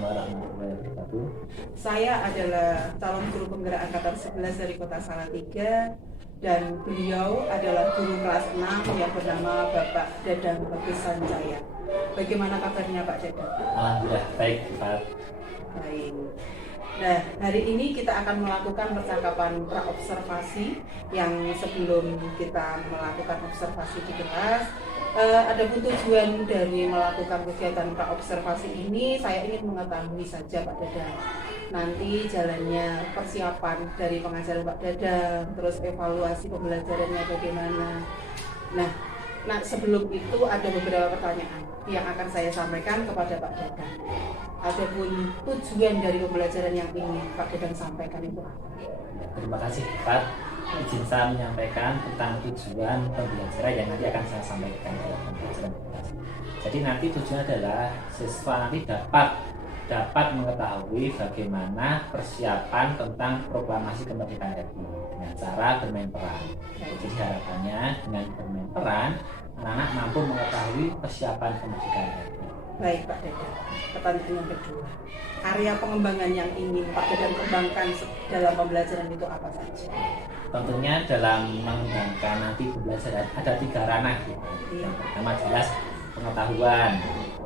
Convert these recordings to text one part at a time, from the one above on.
warahmatullahi wabarakatuh. Saya adalah calon guru penggerak angkatan 11 dari Kota Salatiga dan beliau adalah guru kelas 6 yang bernama Bapak Dadang Bagus Sanjaya. Bagaimana kabarnya Pak Dadang? Alhamdulillah baik, Pak. Baik. Nah, hari ini kita akan melakukan percakapan praobservasi yang sebelum kita melakukan observasi di kelas. Adapun tujuan dari melakukan kegiatan praobservasi ini, saya ingin mengetahui saja Pak Dadang. Nanti jalannya persiapan dari pengajaran Pak Dadang, terus evaluasi pembelajarannya bagaimana. Nah, sebelum itu ada beberapa pertanyaan yang akan saya sampaikan kepada Pak Dadang. Adapun tujuan dari pembelajaran yang ingin Pak Dadang sampaikan itu apa? Terima kasih, Pak. Izin saya menyampaikan tentang tujuan pembelajaran yang nanti akan saya sampaikan dalam pembelajaran kelas. Jadi nanti tujuannya adalah siswa nanti dapat mengetahui bagaimana persiapan tentang proklamasi kemerdekaan RI dengan cara bermain peran. Jadi harapannya dengan bermain peran, anak-anak mampu mengetahui persiapan kemerdekaan RI. Baik Pak Dadang, pertanyaan yang kedua, area pengembangan yang ingin Pak Dadang kembangkan dalam pembelajaran itu apa saja? Tentunya dalam mengembangkan nanti pembelajaran ada 3 ranah. Yang pertama jelas pengetahuan,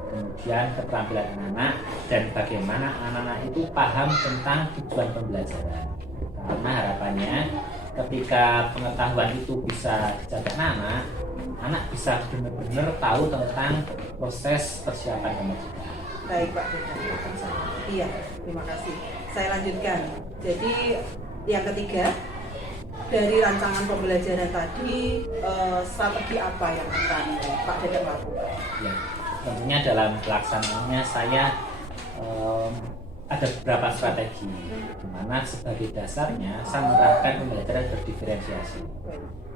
kemudian keterampilan anak-anak, dan bagaimana anak-anak itu paham tentang tujuan pembelajaran. Karena harapannya ketika pengetahuan itu bisa dijaga anak bisa benar-benar tahu tentang proses persiapan kemerdekaan. Baik Pak Dadang, iya, terima kasih. Saya lanjutkan. Jadi yang ketiga, dari rancangan pembelajaran tadi, strategi apa yang akan Pak Dadang lakukan? Ya, tentunya dalam pelaksanaannya saya ada beberapa strategi, di mana sebagai dasarnya saya menerapkan pembelajaran berdiferensiasi.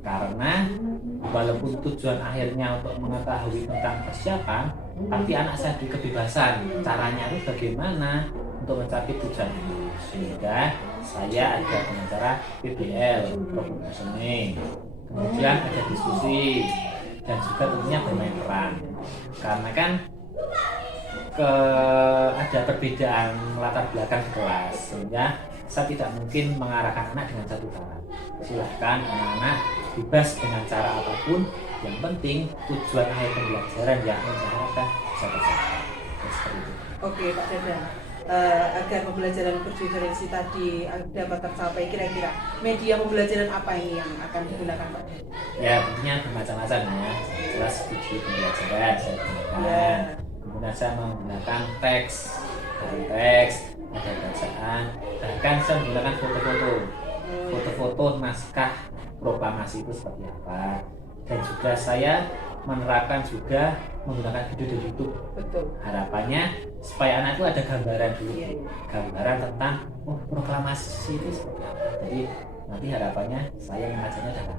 Karena walaupun tujuan akhirnya untuk mengetahui tentang persiapan, tapi anak saya diberi kebebasan caranya itu bagaimana untuk mencapai tujuan itu. Sehingga saya ada dengan cara PBL, problem positioning, kemudian ada diskusi, dan juga tentunya bermain peran. Karena kan ada perbedaan latar belakang di kelas, sehingga saya tidak mungkin mengarahkan anak dengan satu cara. Silahkan anak-anak bebas dengan cara apapun, yang penting tujuan akhir pembelajaran yang diharapkan bisa tercapai. Seperti itu. Oke Pak Dadang, agar pembelajaran berdiferensi tadi dapat tercapai, kira-kira media pembelajaran apa ini yang akan digunakan Pak Dadang? Ya tentunya bermacam-macam ya. Jelas video pembelajaran saya gunakan. Ya. Kemudian saya menggunakan teks, ada bacaan, bahkan saya menggunakan foto-foto naskah proklamasi itu seperti apa. Dan juga saya menerapkan juga menggunakan video di YouTube. Betul. Harapannya supaya anak itu ada gambaran dulu, Iya. gambaran tentang proklamasi itu seperti apa. Jadi nanti harapannya saya mengajarnya dalam.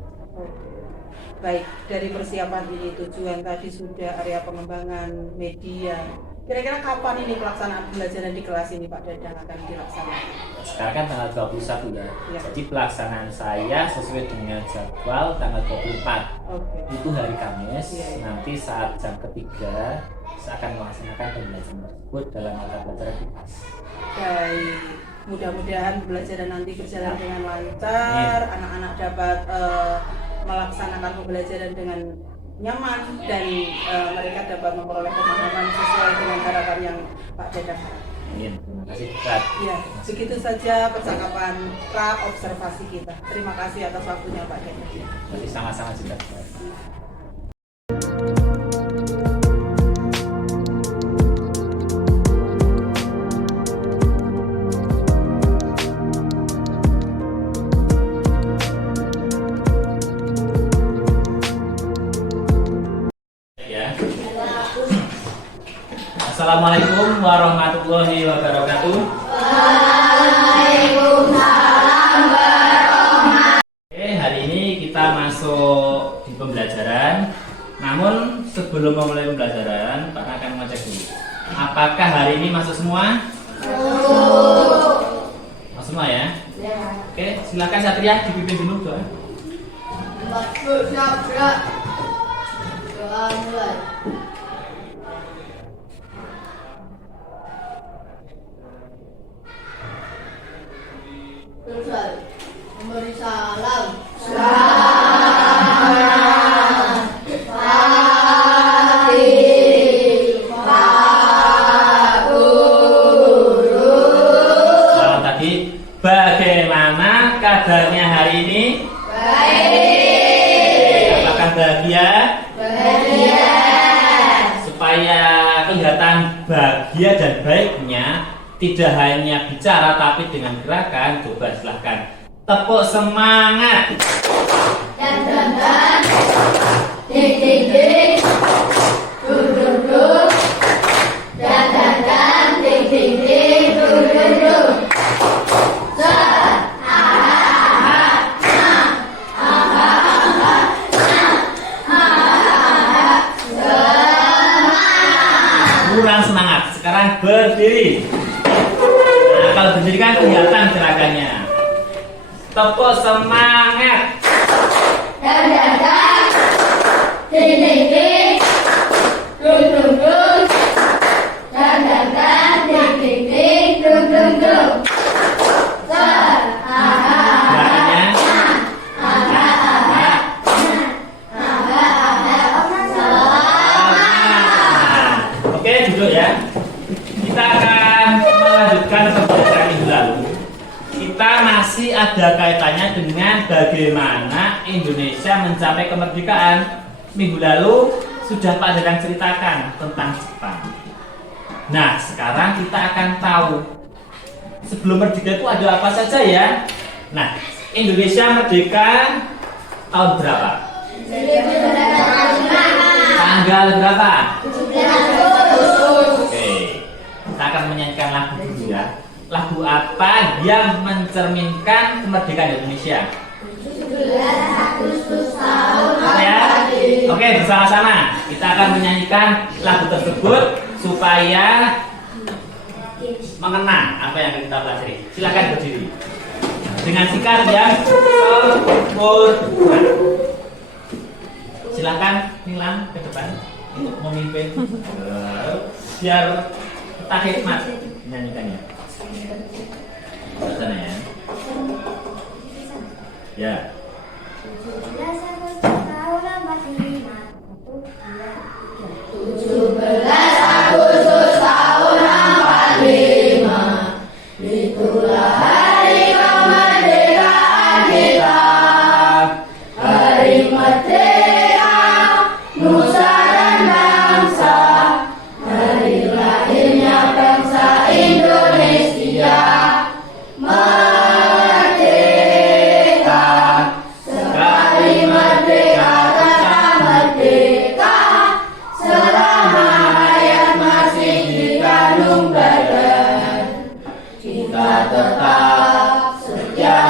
Baik, dari persiapan ini tujuan tadi sudah, area pengembangan media. Kira-kira kapan ini pelaksanaan pembelajaran di kelas ini Pak Dadang akan dilaksanakan? Sekarang kan tanggal 21 ya. Ya. Jadi pelaksanaan saya sesuai dengan jadwal tanggal 24. Oke. Itu hari Kamis. Ya. Nanti saat jam ketiga saya akan melaksanakan pembelajaran tersebut dalam mata pelajaran di kelas. Baik, mudah-mudahan pembelajaran nanti berjalan dengan lancar, anak-anak dapat melaksanakan pembelajaran dengan nyaman dan mereka dapat memperoleh pemahaman sesuai dengan harapan yang Pak Dadang harapkan. Amin. Terima kasih Ustaz. Ya, begitu saja percakapan pra-observasi kita. Terima kasih atas waktunya Pak Dadang. Masih sama-sama juga. Assalamualaikum warahmatullahi wabarakatuh. Waalaikumsalam warahmatullahi. Oke, hari ini kita masuk di pembelajaran. Namun sebelum memulai pembelajaran, Pak akan mengecek dulu. Apakah hari ini masuk semua? Masuk semua ya? Oke, silakan Satria dipimpin dulu doa. kabarnya hari ini? Baik. Apakah bahagia? Bahagia. Supaya kelihatan bahagia dan baiknya, tidak hanya bicara tapi dengan gerakan. Coba silahkan tepuk semangat. Dan ding ding ding, dung dung dung. Dan ding ding ding, dung dung dung. Kurang semangat. Sekarang berdiri. Nah, kalau berdiri kan kelihatan gerakannya. Tepuk semangat. Dan ding ding ding, dung dung dung. Dan ding ding ding, dung dung dung. Gerakannya. Oke, duduk ya. Kita akan melanjutkan pembelajaran minggu lalu. Kita masih ada kaitannya dengan bagaimana Indonesia mencapai kemerdekaan. Minggu lalu sudah Pak Dadang ceritakan tentang Jepang. Nah, sekarang kita akan tahu sebelum merdeka itu ada apa saja ya. Nah, Indonesia merdeka tahun berapa? Tanggal berapa? Oke, kita akan menyanyikan lagu dulu ya. Lagu apa yang mencerminkan kemerdekaan Indonesia? 17 Agustus tahun Ya. Oke, bersama-sama kita akan menyanyikan lagu tersebut supaya mengenang apa yang kita pelajari. Silakan berdiri dengan sikap yang sempurna. Silakan Nilam ke depan untuk memimpin biar kita hikmat menyanyikannya. Sana ya. Ya. 17 Agustus tahun 45, itulah hari kemerdekaan kita. Hari merdeka, nusa dan bangsa. Hari lahirnya bangsa Indonesia. Merdeka, sekali merdeka tetap merdeka. Selama hayat masih dikandung badan, kita tetap setia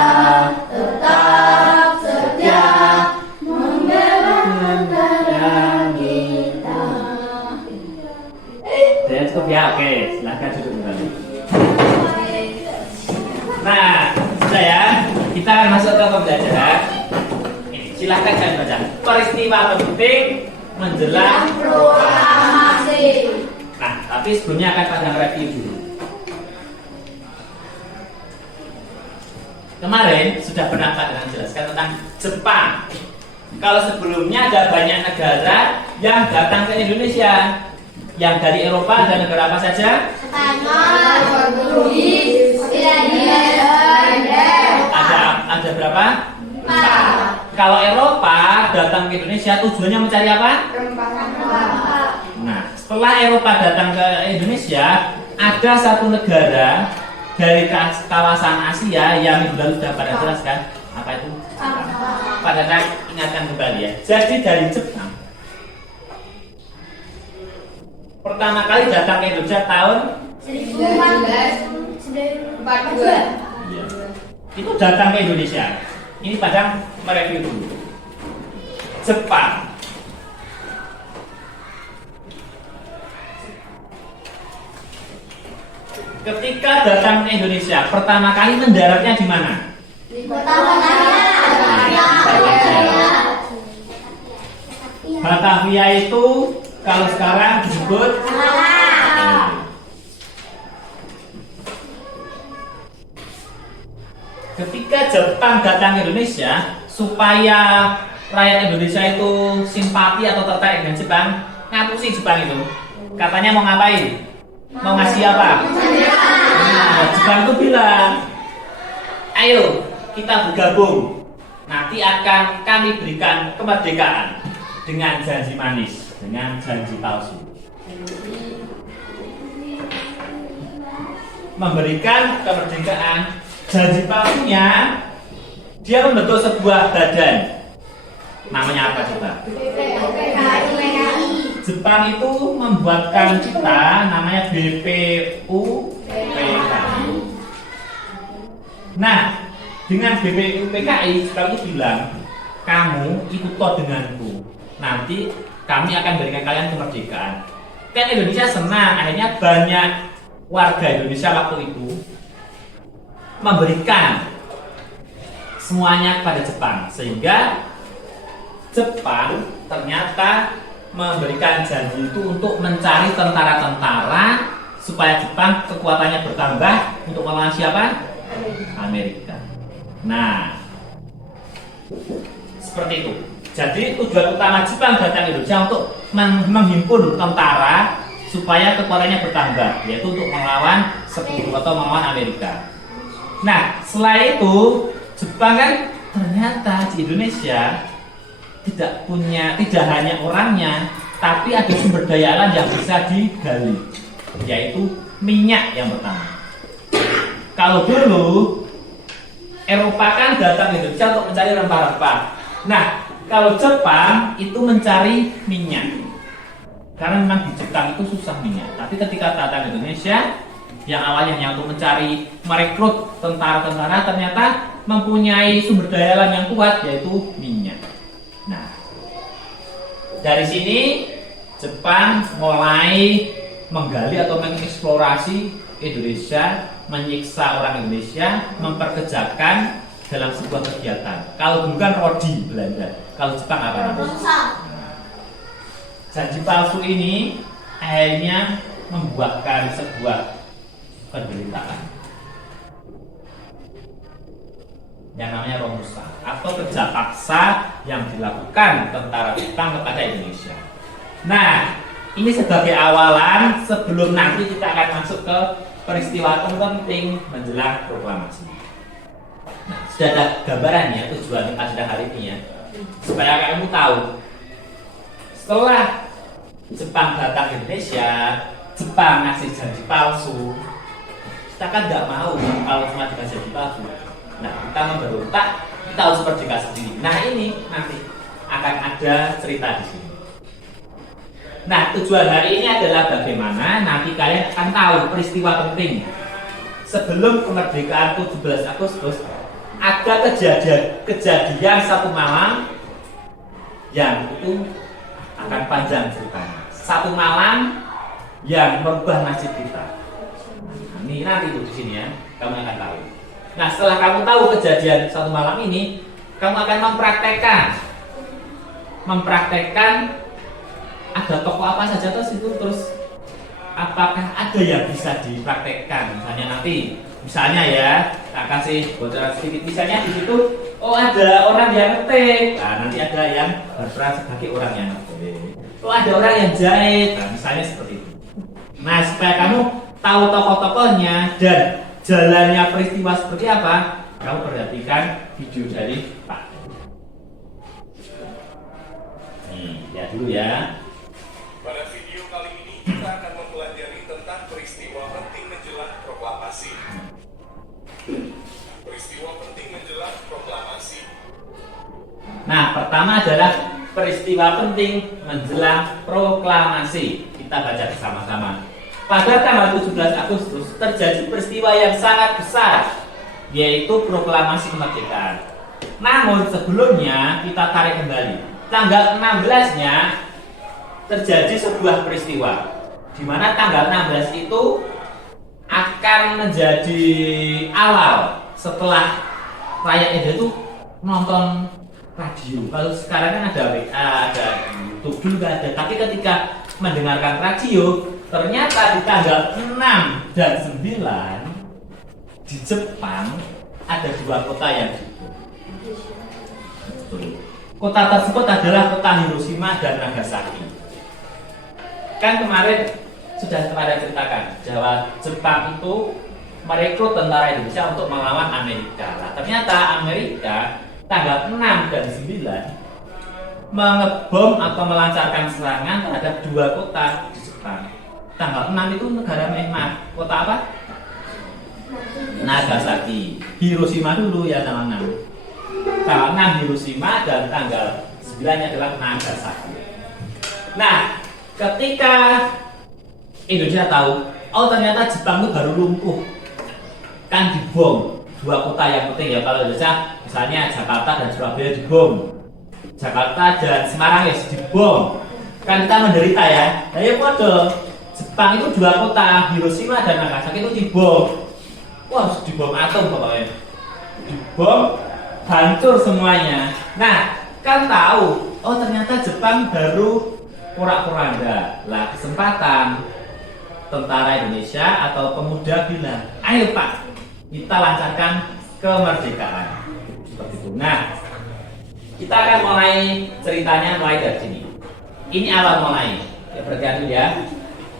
membela negara kita. Saya cukup ya, oke. Silakan duduk kembali. Nah, sudah ya. Kita akan masuk ke pembelajaran. Silakan kalian baca. Peristiwa penting menjelang Proklamasi. Nah, tapi sebelumnya akan pada review dulu. Kemarin sudah pernah Pak Dadang jelaskan tentang Jepang. Kalau sebelumnya ada banyak negara yang datang ke Indonesia. Yang dari Eropa ada negara apa saja? Spanyol, Portugis, Belanda, Ada berapa? Empat. Kalau Eropa datang ke Indonesia tujuannya mencari apa? Nah, setelah Eropa datang ke Indonesia, ada satu negara dari kawasan Asia yang minggu lalu sudah pada jelaskan apa itu? Pada ingatkan kembali ya. Jadi dari Jepang pertama kali datang ke Indonesia tahun 1942. ya, itu datang ke Indonesia. Ini Padang mereview dulu. Jepang. Ketika datang ke Indonesia, pertama kali mendaratnya di mana? Di kota Batavia. Batavia itu kalau sekarang disebut ketika Jepang datang ke Indonesia, supaya rakyat Indonesia itu simpati atau tertarik dengan Jepang, ngapusi Jepang itu. Katanya mau ngapain? Mau ngasih apa? Nah, Jepang itu bilang, ayo kita bergabung, nanti akan kami berikan kemerdekaan dengan janji manis, dengan janji palsu. Memberikan kemerdekaan, janji palsunya dia membentuk sebuah badan. Namanya apa coba? Jepang itu membuatkan kita namanya BPUPKI. Nah, dengan BPUPKI Jepang itu bilang, kamu ikut denganku, nanti kami akan berikan kalian kemerdekaan. Kan Indonesia senang, akhirnya banyak warga Indonesia waktu itu memberikan semuanya kepada Jepang, sehingga Jepang ternyata memberikan janji itu untuk mencari tentara-tentara supaya Jepang kekuatannya bertambah untuk melawan siapa? Amerika. Nah, seperti itu. Jadi tujuan utama Jepang datang Indonesia untuk menghimpun tentara supaya kekuatannya bertambah, yaitu untuk melawan sekutu atau melawan Amerika. Nah, setelah itu Jepang kan ternyata di Indonesia tidak hanya orangnya, tapi ada sumber daya alam yang bisa digali, yaitu minyak yang pertama. Kalau dulu Eropa kan datang ke Indonesia untuk mencari rempah-rempah. Nah, kalau Jepang itu mencari minyak, karena memang di Jepang itu susah minyak. Tapi ketika datang ke Indonesia, yang awalnya hanya untuk merekrut tentara-tentara, ternyata mempunyai sumber daya alam yang kuat, yaitu minyak. Nah, dari sini Jepang mulai menggali atau mengeksplorasi Indonesia, menyiksa orang Indonesia, memperkejakan dalam sebuah kegiatan. Kalau dulu kan Rodi Belanda, kalau Jepang apa namanya? Janji palsu ini akhirnya membuahkan sebuah penderitaan yang namanya Romusa, atau kerja paksa yang dilakukan tentara Jepang kepada Indonesia. Nah, ini sebagai awalan sebelum nanti kita akan masuk ke peristiwa penting menjelang proklamasi. Nah, sudah ada gambarannya tujuan kita hari ini ya, supaya kamu tahu. Setelah Jepang datang ke Indonesia, Jepang ngasih janji palsu. Kita kan nggak mau kalau cuma dikasih janji palsu. Nah, kita memberontak, kita harus merdeka sendiri. Nah, ini nanti akan ada cerita di sini. Nah, tujuan hari ini adalah bagaimana nanti kalian akan tahu peristiwa penting. Sebelum kemerdekaan 17 Agustus, ada kejadian satu malam yang itu akan panjang ceritanya. Satu malam yang merubah nasib kita. Nah, ini nanti di sini ya, kamu akan tahu. Nah, setelah kamu tahu kejadian satu malam ini, kamu akan mempraktekkan ada tokoh apa saja terus apakah ada yang bisa dipraktekkan. Misalnya ya, tak kasih bocoran sedikit. Misalnya di situ, oh ada orang yang ngetik, nah nanti ada yang berperan sebagai orang yang ngetik. Oh ada orang yang jahit, nah misalnya seperti itu. Nah, supaya kamu tahu tokoh-tokohnya dan jalannya peristiwa seperti apa, kamu perhatikan video dari Pak. Lihat dulu ya. Pada video kali ini kita akan mempelajari tentang peristiwa penting menjelang proklamasi. Peristiwa penting menjelang proklamasi. Nah, pertama adalah peristiwa penting menjelang proklamasi. Kita baca bersama-sama. Pada tanggal 17 Agustus terjadi peristiwa yang sangat besar, yaitu proklamasi kemerdekaan. Namun sebelumnya kita tarik kembali. Tanggal 16-nya terjadi sebuah peristiwa di mana tanggal 16 itu akan menjadi awal setelah rakyat Indonesia itu nonton radio. Kalau sekarang kan ada YouTube dulu nggak ada, tapi ketika mendengarkan radio ternyata di tanggal 6 dan 9 di Jepang ada dua kota yang ditutup. Kota tersebut adalah kota Hiroshima dan Nagasaki. Kan kemarin sudah ceritakan, Jepang itu merekrut tentara Indonesia untuk melawan Amerika. Nah, ternyata Amerika tanggal 6 dan 9 mengebom atau melancarkan serangan terhadap 2 kota di Jepang. Tanggal 6 itu negara Myanmar. Kota apa? Nagasaki. Hiroshima dulu ya tanggal 6. Tanggal 6 Hiroshima dan tanggal 9 adalah Nagasaki. Nah, ketika Indonesia tahu, oh ternyata Jepang itu baru lumpuh, kan dibom 2 kota yang penting ya kalau Indonesia, misalnya Jakarta dan Surabaya dibom, Jakarta dan Semarang ya dibom, kan kita menderita ya. Nah ya kode Jepang itu 2 kota Hiroshima dan Nagasaki itu dibom, wah dibom atom pokoknya, dibom hancur semuanya. Nah kan tahu, oh ternyata Jepang baru porak-poranda. Lah kesempatan tentara Indonesia atau pemuda bilang, ayo Pak, kita lancarkan kemerdekaan. Seperti itu. Nah, kita akan mulai ceritanya mulai dari sini. Ini awal mulai. Ya perhatikan dulu ya.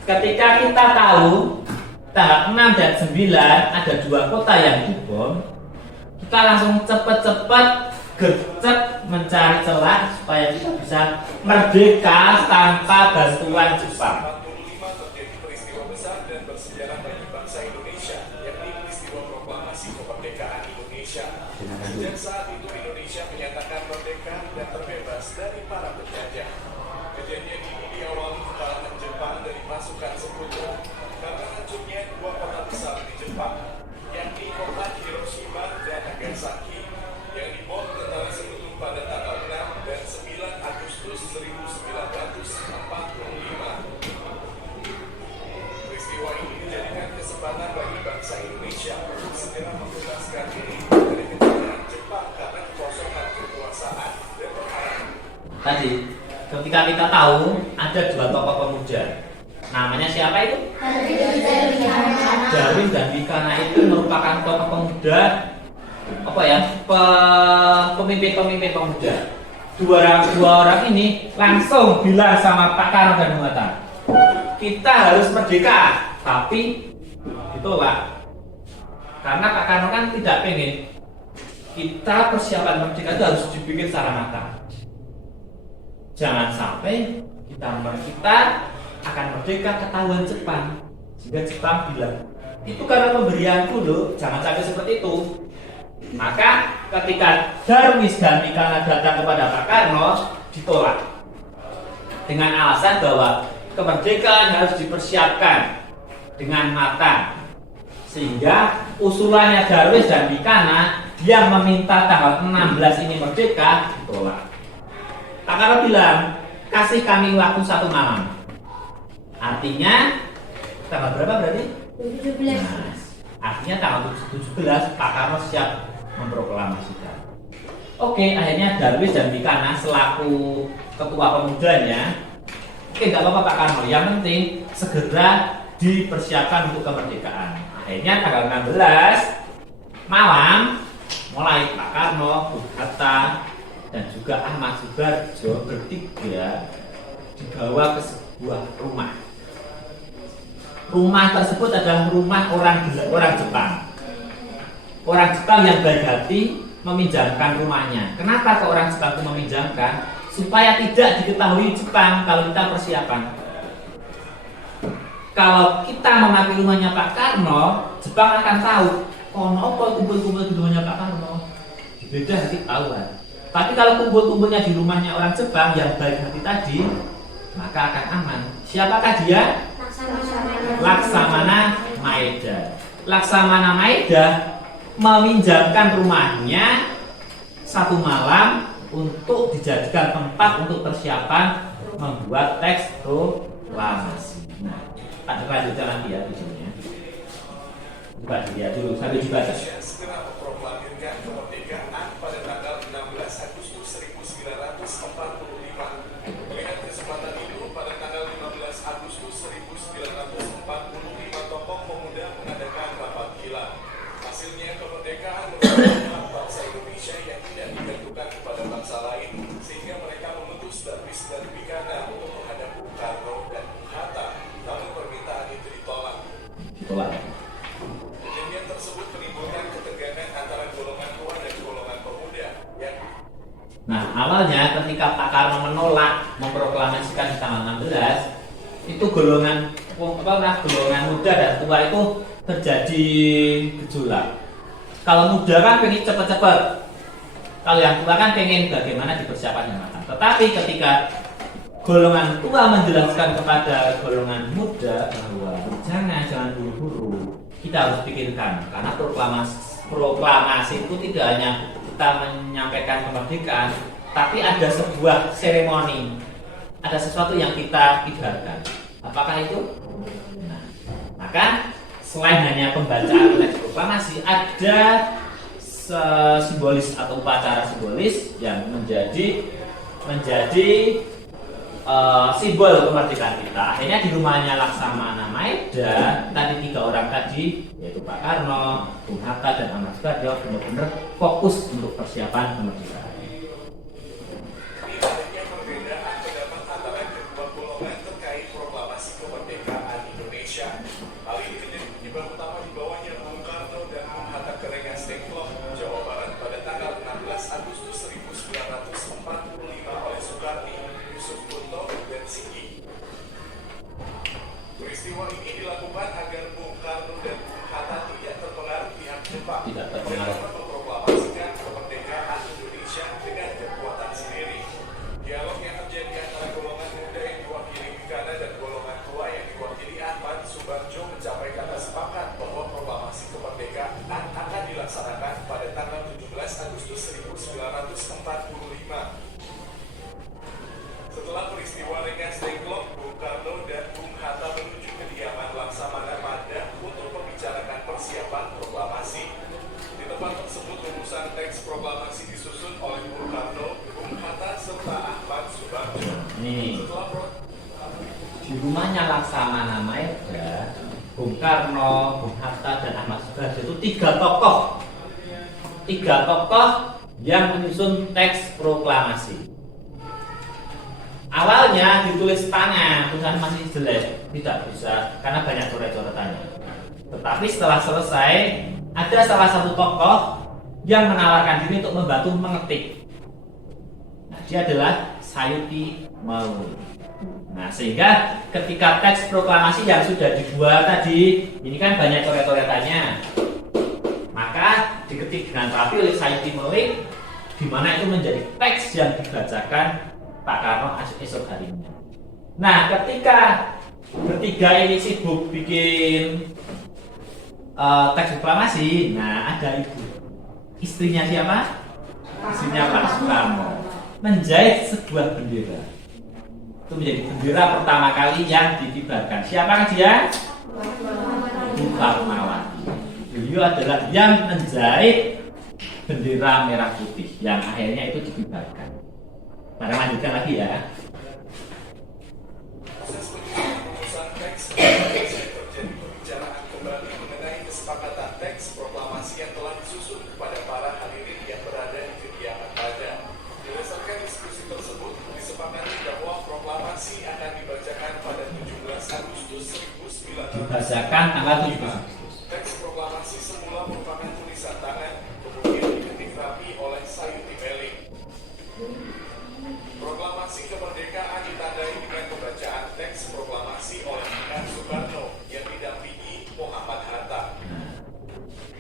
Ketika kita tahu tanggal 6 dan 9 ada 2 kota yang dibom, kita langsung cepet-cepet gercep mencari celah supaya kita bisa merdeka tanpa bantuan Jepang. 45 terjadi peristiwa besar dan bersejarah bagi bangsa Indonesia, yakni peristiwa proklamasi kemerdekaan Indonesia. Sejak saat itu Indonesia menyatakan merdeka dan terbebas dari para penjajah. Kejadian ini diawali kekalahan Jepang dari pasukan sekutu karena hancurnya 2 kota besar di Jepang, yakni kota Hiroshima dan Nagasaki yang dibom tentara sekutu pada tanggal 6 dan 9 Agustus 1945. Peristiwa ini menjadikan kesempatan bagi bangsa Indonesia untuk segera membebaskan diri dari kejayahan Jepang karena kekosongan kekuasaan dan perang. Tadi, ketika kita tahu ada 2 tokoh pemuda, namanya siapa itu? Darwin dan Wicana itu merupakan tokoh pemuda, apa ya, pemimpin-pemimpin pemuda. Dua orang ini langsung bilang sama Pak Karno dan Bung Hatta, kita harus merdeka, tapi ditolak karena Pak Karno kan tidak pengen kita persiapan merdeka itu harus dibikin secara matang. Jangan sampai kita akan merdeka ketahuan Jepang, sehingga Jepang bilang itu karena pemberianku loh, jangan sampai seperti itu. Maka ketika Darwis dan Wicana datang kepada Pak Karno, ditolak dengan alasan bahwa kemerdekaan harus dipersiapkan dengan matang, sehingga usulannya Darwis dan Wicana yang meminta tanggal 16 ini merdeka ditolak. Pak Karno bilang, kasih kami waktu 1 malam. Artinya tanggal berapa berarti? 17. Nah, artinya tanggal 17 Pak Karno siap memproklamasikan. Oke, akhirnya Darwis dan Wicana selaku ketua pemudanya, oke nggak apa-apa Pak Karno, yang penting segera dipersiapkan untuk kemerdekaan. Akhirnya tanggal 16 malam mulai Pak Karno, Bung Hatta dan juga Ahmad Subarjo bertiga dibawa ke sebuah rumah. Rumah tersebut adalah rumah orang Jepang. Orang Jepang yang baik hati meminjamkan rumahnya. Kenapa ke orang Jepang itu meminjamkan? Supaya tidak diketahui Jepang kalau kita persiapan. Kalau kita memakai rumahnya Pak Karno, Jepang akan tahu, oh apa kumpul-kumpul di rumahnya Pak Karno. Beda nanti ketahuan. Tapi kalau kumpul-kumpulnya di rumahnya orang Jepang yang baik hati tadi, maka akan aman. Siapakah dia? Laksamana Maeda. Laksamana Maeda meminjamkan rumahnya 1 malam untuk dijadikan tempat untuk persiapan membuat teks proklamasi. Nah, ada lanjutan lagi ya di sini ya. Coba dilihat dulu sampai dibaca. Indonesia segera memproklamirkan kemerdekaan pada tanggal 16 Agustus 1945. Melihat kesempatan itu, pada tanggal 15 Agustus 1945 tokoh pemuda mengadakan rapat kilat. Hasilnya kemerdekaan merupakan bangsa Indonesia yang tidak digantungkan kepada bangsa lain, sehingga mereka memutus Darwis dan Wicana untuk menghadap Bung Karno dan Bung Hatta. Namun permintaan itu ditolak. Ditolak. Kejadian tersebut menimbulkan ketegangan antara golongan tua dan golongan pemuda yang Nah, awalnya ketika Pak Karno menolak memproklamasikan di tanggal 16, itu golongan muda dan tua itu terjadi gejolak. Kalau muda kan pengen cepat-cepat, kalau yang tua kan pengen bagaimana dipersiapkan yang matang. Tetapi ketika golongan tua menjelaskan kepada golongan muda bahwa jangan buru-buru, kita harus pikirkan, karena proklamasi itu tidak hanya kita menyampaikan kemerdekaan, tapi ada sebuah seremoni, ada sesuatu yang kita kibarkan. Apakah itu? Nah, maka selain hanya pembacaan teks proklamasi, ada simbolis atau upacara simbolis yang menjadi simbol kemerdekaan kita. Akhirnya di rumahnya Laksamana Maeda, tadi 3 orang tadi, yaitu Pak Karno, Bung Hatta, dan Ahmad Subarjo benar-benar fokus untuk persiapan kemerdekaan. adanya perbedaan pendapat antara kedua golongan terkait proklamasi kemerdekaan Indonesia. Hal ini penyebab utama dibawanya Bung Karno dan Bung Hatta ke Rengas Dengklok, Jawa Barat pada tanggal 16 Agustus 1945 oleh Soekarni, Yusuf Kunto, dan Sigi. Peristiwa ini dilakukan agar Bung Karno dan Bung Hatta tidak terpengaruh pihak Jepang Tidak dan terpengaruh. dapat memproklamasikan kemerdekaan Indonesia dengan kekuatan sendiri. Dialog yang terjadi antara golongan muda yang diwakili Wikana dan golongan tua yang diwakili Ahmad Subarjo mencapai kata sepakat bahwa proklamasi kemerdekaan akan dilaksanakan pada tanggal 17 Agustus 1945. Setelah peristiwa Rengas Dengklok, Bung Karno dan Bung Hatta menuju kediaman Laksamana Maeda untuk membicarakan persiapan proklamasi. Di tempat tersebut rumusan teks proklamasi disusun oleh Bung Karno, Bung Hatta, serta Ahmad Subarjo. Ini Setelah di rumahnya Laksamana Maeda, Bung Karno, Bung Hatta, dan Ahmad Subarjo itu 3 tokoh yang menyusun teks proklamasi. Awalnya ditulis tangan, tulisan masih jelek, tidak bisa karena banyak coret-coretannya. Tetapi setelah selesai, ada salah satu tokoh yang menawarkan diri untuk membantu mengetik. Nah, dia adalah Sayuti Mauli. Nah, sehingga ketika teks proklamasi yang sudah dibuat tadi, ini kan banyak coret-coretannya, maka diketik dengan rapi oleh Sayuti Mauli, di mana itu menjadi teks yang dibacakan Pak Karno esok harinya. Nah, ketika bertiga ini sibuk bikin teks proklamasi, nah ada ibu, istrinya siapa? Istrinya Pak Soekarno, menjahit sebuah bendera. Itu menjadi bendera pertama kali yang dikibarkan. Siapa dia? Ibu Fatmawati. Beliau adalah yang menjahit bendera merah putih yang akhirnya itu dikibarkan. Mari lanjutkan lagi ya. proses penyusunan rumusan teks proklamasi terjadi pembicaraan kembali mengenai kesepakatan teks proklamasi yang telah disusun kepada para hadirin yang berada di kediaman Maeda. Berdasarkan diskusi tersebut, disepakati bahwa proklamasi akan dibacakan pada 17 Agustus 1945. Dibacakan tanggal 17 Agustus. Teks proklamasi semula merupakan tulisan tangan, kemudian diketik rapi oleh Sayuti Meling. Proklamasi kemerdekaan ditandai dengan pembacaan teks proklamasi oleh Soekarno yang didampingi Muhammad Hatta.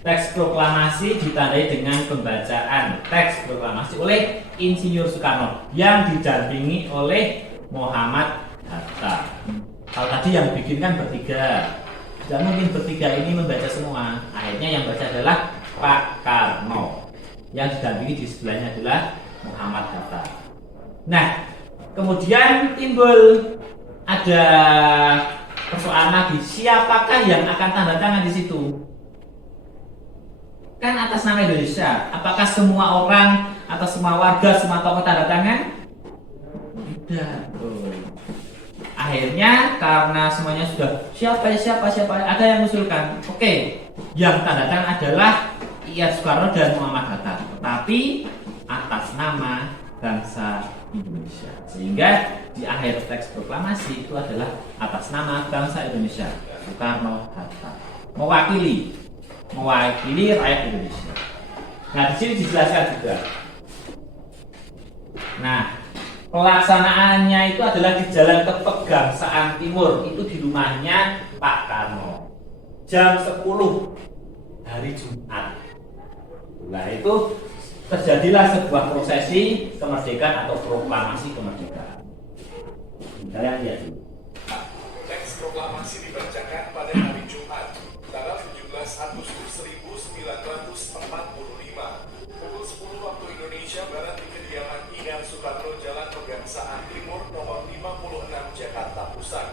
Teks proklamasi ditandai dengan pembacaan teks proklamasi oleh Insinyur Soekarno yang didampingi oleh Muhammad Hatta. Kalau tadi yang bikin kan bertiga, tidak mungkin bertiga ini membaca semua. Akhirnya yang baca adalah Pak Karno, yang didampingi di sebelahnya adalah Muhammad Hatta. Nah, kemudian timbul ada persoalan lagi, siapakah yang akan tanda tangan di situ? Kan atas nama Indonesia. Apakah semua orang atau semua warga, semua tokoh tanda tangan? Tidak. Akhirnya karena semuanya sudah siapa, ada yang mengusulkan. Oke, yang tanda tangan adalah I.R. Soekarno dan Muhammad Hatta, tapi atas nama bangsa Indonesia. Sehingga di akhir teks proklamasi itu adalah atas nama bangsa Indonesia, Soekarno Hatta, mewakili mewakili rakyat Indonesia. Nah, di sini dijelaskan juga. Nah, pelaksanaannya itu adalah di Jalan Kepegangsaan Timur, itu di rumahnya Pak Karno. Jam 10 hari Jumat. Nah, itu terjadilah sebuah prosesi kemerdekaan atau proklamasi kemerdekaan. Kalian lihat dulu. Teks proklamasi dibacakan pada hari Jumat, tanggal 17 Agustus 1945, pukul 10 waktu Indonesia Barat di kediaman Ingar Soekarno, Jalan Pegangsaan Timur, nomor 56, Jakarta Pusat,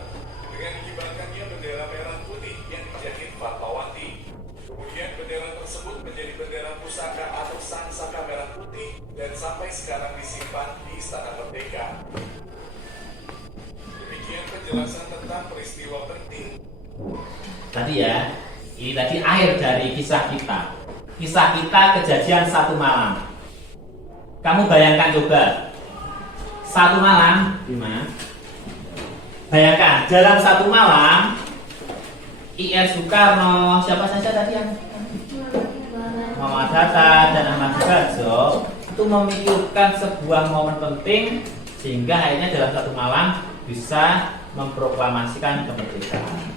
dengan dikibarkannya bendera merah putih yang dijahit Fatmawati. Kemudian bendera tersebut menjadi bendera pusaka atau sangsaka merah putih dan sampai sekarang disimpan di Istana Merdeka. Demikian penjelasan tentang peristiwa penting. Tadi ya, ini tadi akhir dari kisah kita. Kisah kita kejadian satu malam. Kamu bayangkan coba, satu malam, gimana? Bayangkan, dalam satu malam, I.R. Soekarno, siapa saja tadi yang Muhammad Hatta dan Ahmad Subarjo itu memikirkan sebuah momen penting sehingga akhirnya dalam satu malam bisa memproklamasikan kemerdekaan.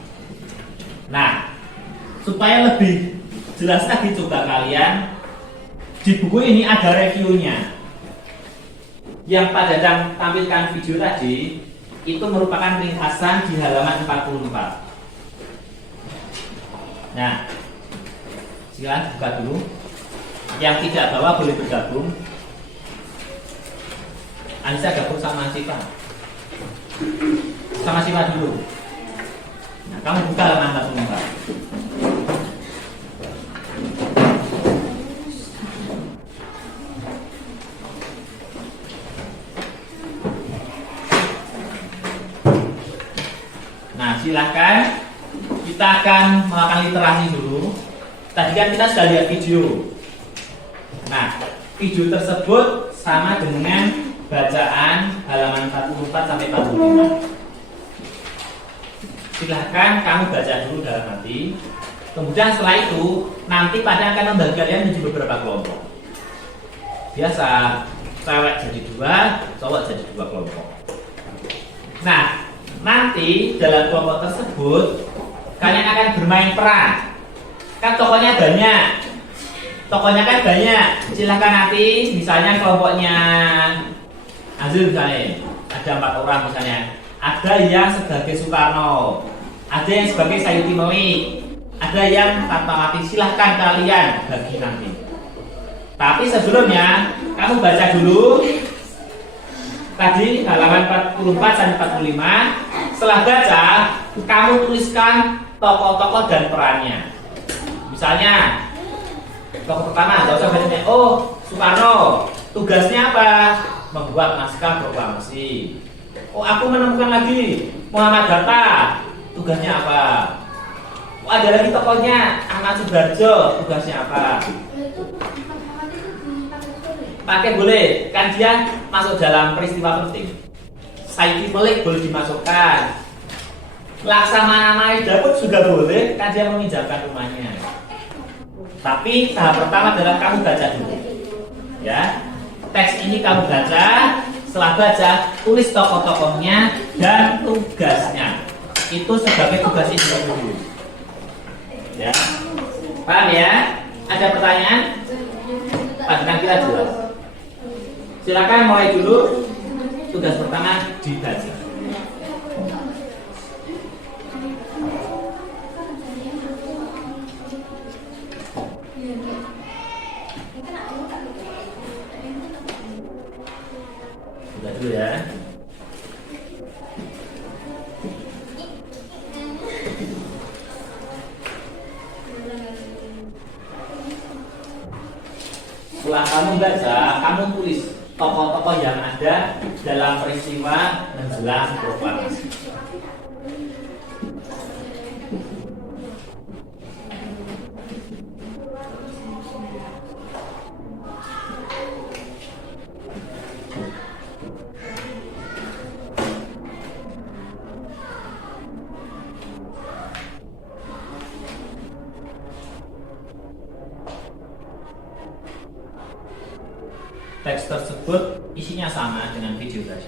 Nah, supaya lebih jelas lagi coba kalian, di buku ini ada reviewnya. Yang Pak Dadang tampilkan video tadi itu merupakan ringkasan di halaman 44. Nah, silakan buka dulu. Yang tidak bawa boleh bergabung. Anissa gabung sama Siva. Sama Siva dulu. Nah, kamu buka halaman 44. Nah, silakan. Kita akan melakukan literasi dulu. Tadi kan kita sudah lihat video. Nah, video tersebut sama dengan bacaan halaman 44 sampai 45. Silahkan kamu baca dulu dalam hati. Kemudian setelah itu, nanti pada akan membagi kalian menjadi beberapa kelompok. Biasa, cewek jadi 2, cowok jadi 2 kelompok. Nah, nanti dalam kelompok tersebut kalian akan bermain peran. Kan tokohnya banyak. Silahkan nanti misalnya kelompoknya Azul misalnya ada 4 orang misalnya. Ada yang sebagai Soekarno, ada yang sebagai Sayuti Melik, ada yang Fatmawati. Silahkan kalian bagi nanti. Tapi sebelumnya kamu baca dulu tadi halaman 44 sampai 45. Setelah baca, kamu tuliskan tokoh-tokoh dan perannya. Misalnya, tokoh pertama, nggak usah bacanya. Oh, Soekarno, tugasnya apa? Membuat naskah proklamasi. Oh, aku menemukan lagi Muhammad Hatta, tugasnya apa? Oh, ada lagi tokohnya Ahmad Subarjo, tugasnya apa? Pakai boleh, kan dia masuk dalam peristiwa penting. Sayuti Melik boleh dimasukkan. Laksamana Maeda pun juga boleh, kan dia meminjamkan rumahnya. Tapi tahap pertama adalah kamu baca dulu. Ya. Teks ini kamu baca, setelah baca tulis tokoh-tokohnya dan tugasnya. Itu sebagai tugas individu. Ya. Paham ya? Ada pertanyaan? Pandangan kita jelas. Silakan mulai dulu. Tugas pertama dibaca. Sudah dulu ya. Setelah kamu baca, kamu tulis tokoh-tokoh yang ada dalam peristiwa menjelang proklamasi. teks tersebut isinya sama dengan video tadi.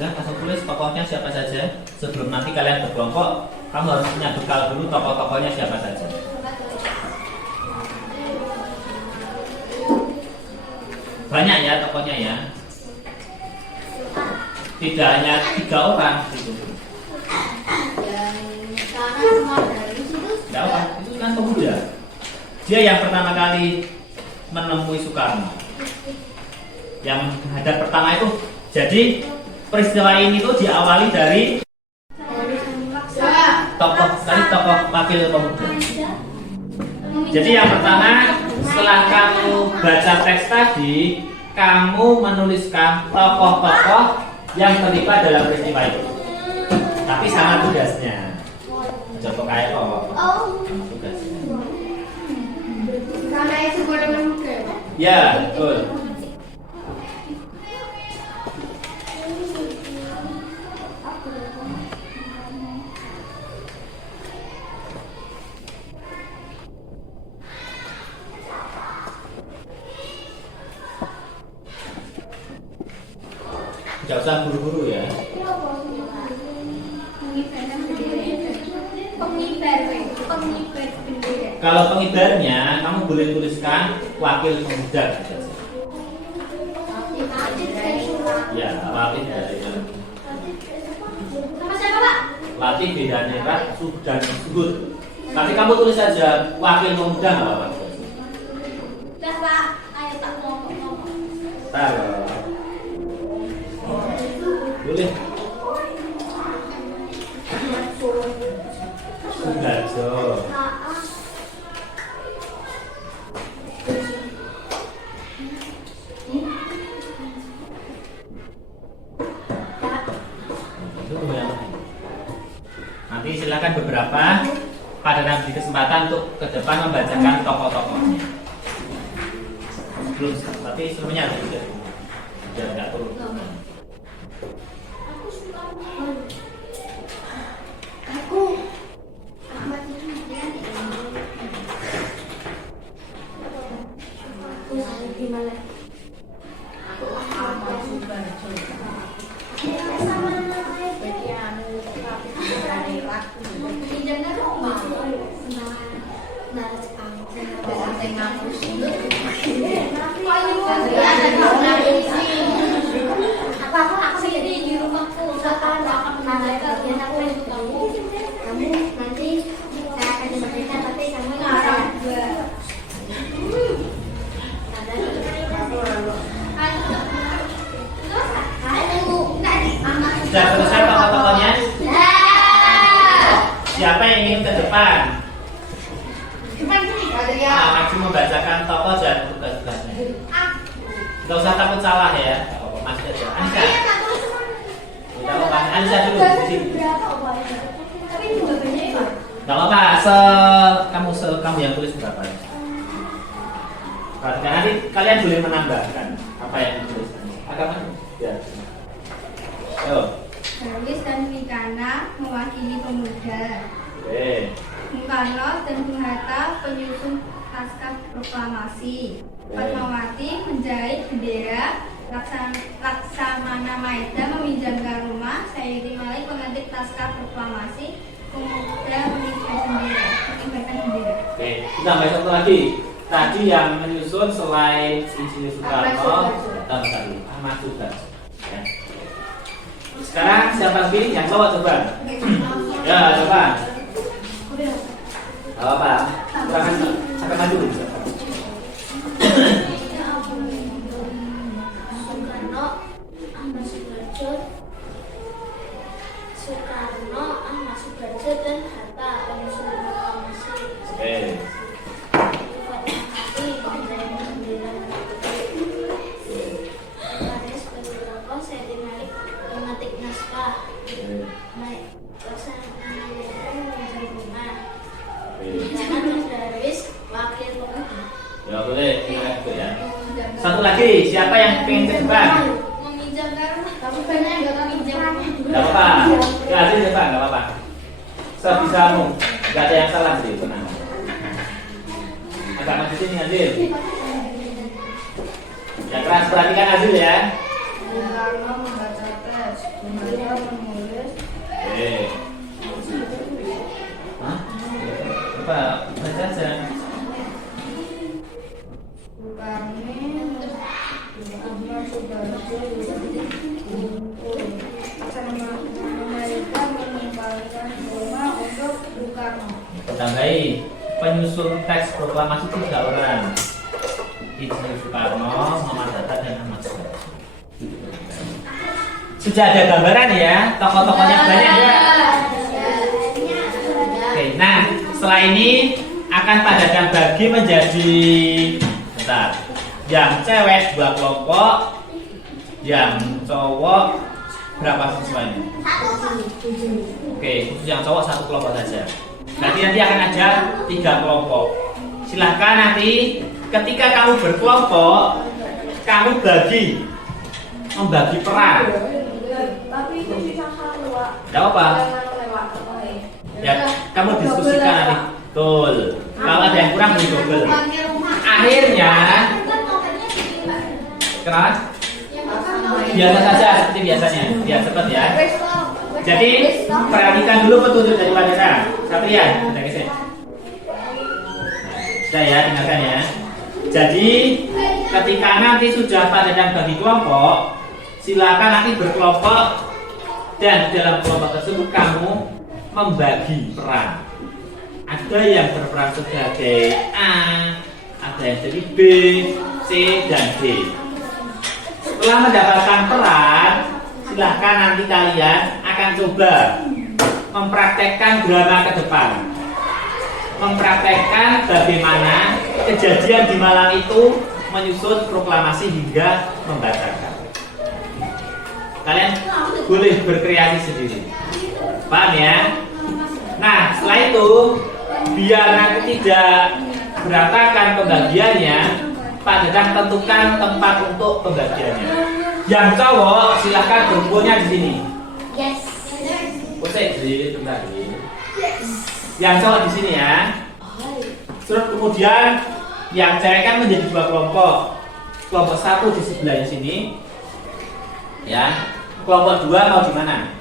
Dan langsung tulis tokohnya siapa saja. Sebelum nanti kalian berkelompok, kamu harus punya bekal dulu tokoh-tokohnya siapa saja. Banyak ya tokohnya ya. Tidak hanya 3 orang gitu. Tidak apa, itu kan pemuda. Dia yang pertama kali menemui Soekarno. Yang menghadap pertama itu, jadi peristiwa ini tuh diawali dari tokoh wakil pemuda. Jadi yang pertama, setelah kamu baca teks tadi, kamu menuliskan tokoh-tokoh yang terlibat dalam peristiwa itu. Tapi sama tugasnya. Coba kayak kok. Tugasnya. Karena itu boleh memuka. Ya, betul. Gak usah buru-buru ya. Pengibar bendera. Kalau pengibarnya, kamu boleh tuliskan wakil pemuda saja. Ya, wakil dari Sama siapa, Pak? Latih beda nerat, dan subut. Tapi kamu tulis saja wakil pemuda nggak apa-apa. Udah, Pak. Ayo tak ngomong. Taruh. Boleh. Sudarjo. Nanti silakan beberapa pada nanti kesempatan untuk ke depan membacakan tokoh-tokohnya. Belum, tapi semuanya harus sudah. Biar nggak turun. Aku Ahmad ini gimana? Aku sendiri di rumahku akan bagian aku untuk kamu nanti saya akan dibagikan tapi kamu ngarang juga. Sudah selesai tokoh-tokohnya? Siapa yang ingin ke depan? Maju membacakan tokoh dan tugas-tugasnya. Gak usah takut salah ya. Masih aja. Anissa. Tidak apa-apa. Anissa dulu di sini. Gak apa-apa. Kamu yang tulis berapa? Perhatikan, nanti kalian boleh menambahkan apa yang ditulis. Agak ya. Yo. Darwis dan Mikana mewakili pemuda. Oke. Bung Karno dan Bung Hatta penyusun naskah proklamasi. Fatmawati menjahit bendera. Laksamana Maeda meminjamkan rumah, Sayyidi Malik mengetik naskah proklamasi, Pemuda mengibarkan bendera. Oke, kita tambah satu lagi. Tadi yang menyusun selain Insinyur Soekarno, Ahmad Sudarso. Ya. Sekarang siapa lagi yang bawa coba? Ya, coba. Apa? Silakan sampai maju. Soekarno, Ahmad Sudarso, Ahmad Sudarso dan Hatta penyusun proklamasi. Oke. Sayyidi Malik mengetik naskah, Laksamana Maeda meminjam rumah. Jangan Mas Darwis wakil pemuda. Ya boleh, itu ya. Satu lagi, siapa yang pengen ke depan? Meminjamkan rumah, tapi banyak yang nggak minjam. Gak apa-apa. Ya, Azil depan, gak apa-apa. Sebisamu, gak ada yang salah sih, tenang. Agak maju sini Azil. Ya keras perhatikan Azil ya. Soekarno membaca teks, beliau menulis. Oke. Hah? Apa? Baca aja. Ahmad Sudarso mereka mengembalikan rumah untuk Soekarno. Tambahi, penyusun teks proklamasi 3 orang. Insinyur Soekarno, Muhammad Hatta dan Ahmad Sudarso. Sudah ada gambaran ya, tokoh-tokohnya banyak ya. Oke, nah setelah ini akan Pak bagi menjadi bentar. Yang cewek 2 kelompok, yang cowok berapa siswanya? Oke, khusus yang cowok 1 kelompok saja. Nanti akan ada 3 kelompok. Silahkan nanti ketika kamu berkelompok, kamu membagi peran. Tapi itu bisa keluar. Tidak apa? Ya, kamu diskusikan nanti. Betul. Kalau ada yang kurang beri double. Akhirnya, kenapa? Biasa saja seperti biasanya, biar cepat ya. Jadi perhatikan dulu petunjuk dari wanita. Satria, kita geser. Sudah ya, dengarkan ya. Jadi ketika nanti sudah pada dan bagi kelompok, silakan nanti berkelompok dan dalam kelompok tersebut kamu membagi peran. Ada yang berperan sebagai A, ada yang jadi B, C, dan D. Setelah mendapatkan peran, silahkan nanti kalian akan coba mempraktekkan drama ke depan. Mempraktekkan bagaimana kejadian di Malang itu menyusun proklamasi hingga membacakan. Kalian boleh berkreasi sendiri. Paham ya? Nah, setelah itu biar nanti tidak berantakan pembagiannya, Pak Dadang tentukan tempat untuk pembagiannya. Yang cowok silahkan berkumpulnya di sini. Yes. Yang cowok di sini ya. Terus kemudian yang cewek kan menjadi 2 kelompok. Kelompok 1 di sebelahnya sini. Ya. Kelompok 2 mau di mana?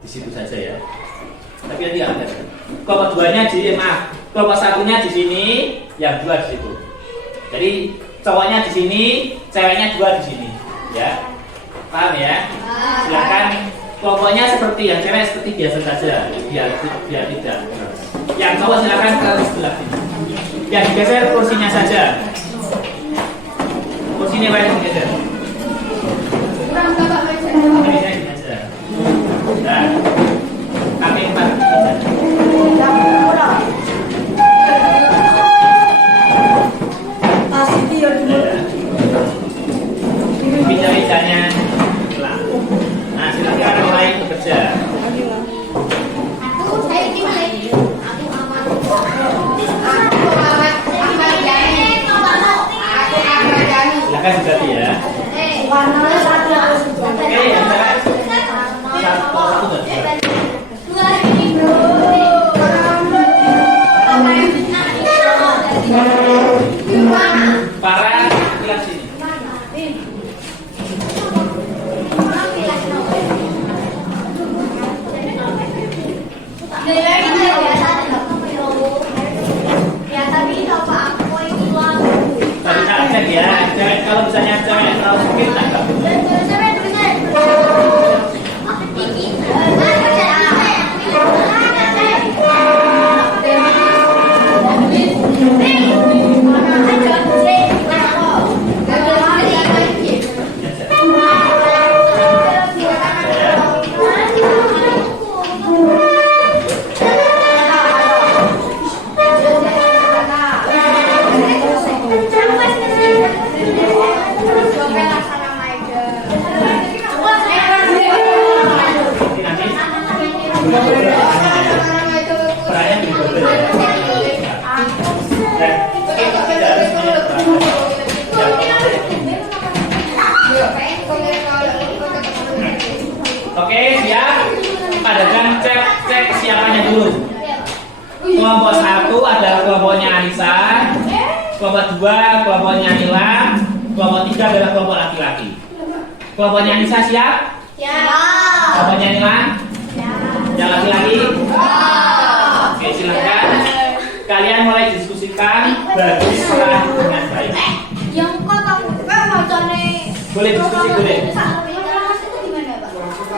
Di situ saja ya. Tapi nanti ada. Kelompok 2-nya kelompok 1-nya di sini, yang 2 di situ. Jadi cowoknya di sini, ceweknya 2 di sini, ya. Paham ya? Silakan kelompoknya seperti yang cewek seperti biasa saja, biar tidak. Yang cowok silakan ke sebelah sini. Yang digeser kursinya saja. Kursinya banyak digeser. Kurang Bapak Presiden. Kursinya digeser. Nah, kami 4 digeser. Meja-mejanya. Nah, silakan mulai bekerja. Aku saya dimulai. Aku aman. Silakan diganti ya. Warnanya satu. Oke, yang cewek. Satu dan dua. Dua ini. Para lihat sini. ya. Cewek, kalau misalnya cewek terlalu sedikit tangkap. Oke, siap. Adakan cek siapanya dulu. Kelompok 1 adalah kelompoknya Anissa. Kelompok 2 kelompoknya Nila. Kelompok 3 adalah kelompok laki-laki. Kelompoknya Anissa siap? Kelompoknya Nila? Yang laki-laki? Oke, silakan. Kalian mulai diskusikan bagi peran dengan baik. Boleh diskusi, boleh.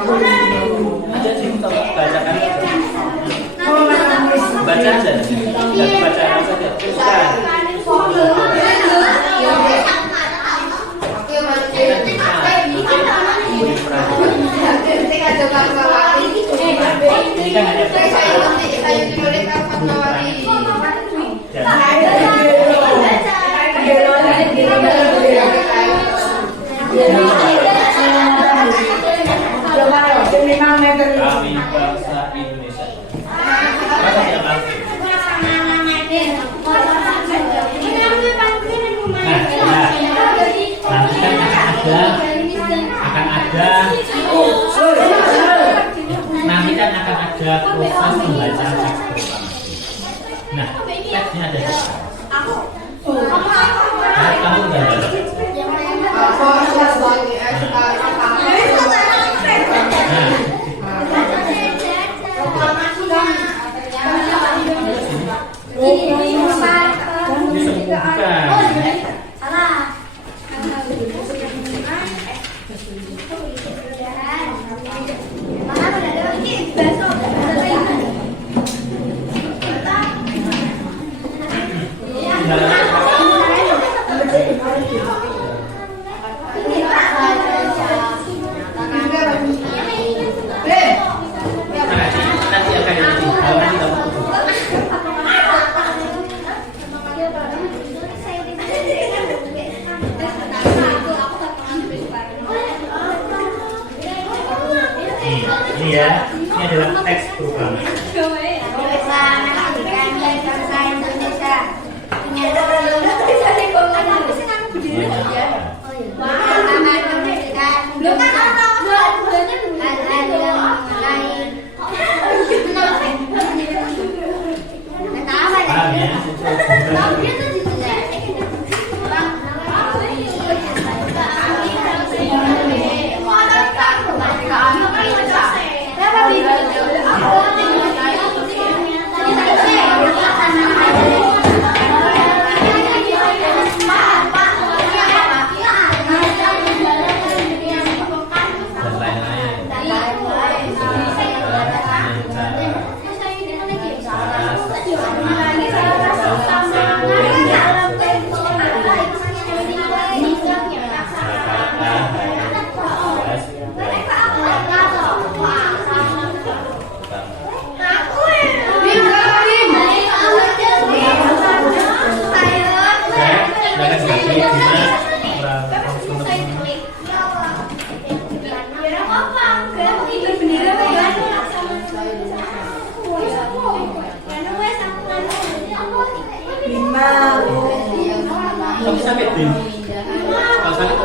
Aja sih, bacakan. Baca aja. Jangan baca saja. Ini kan hanya kami bangsa Indonesia. Masa siapa? Nanti kan akan ada proses pembacaan teks proklamasi. Nah, teksnya ada di atas. Kamu udah baca teksnya? Ini ya, ini adalah teks proklamasi. Paham ya? Kamu sakit, Bim? Kalau sakit,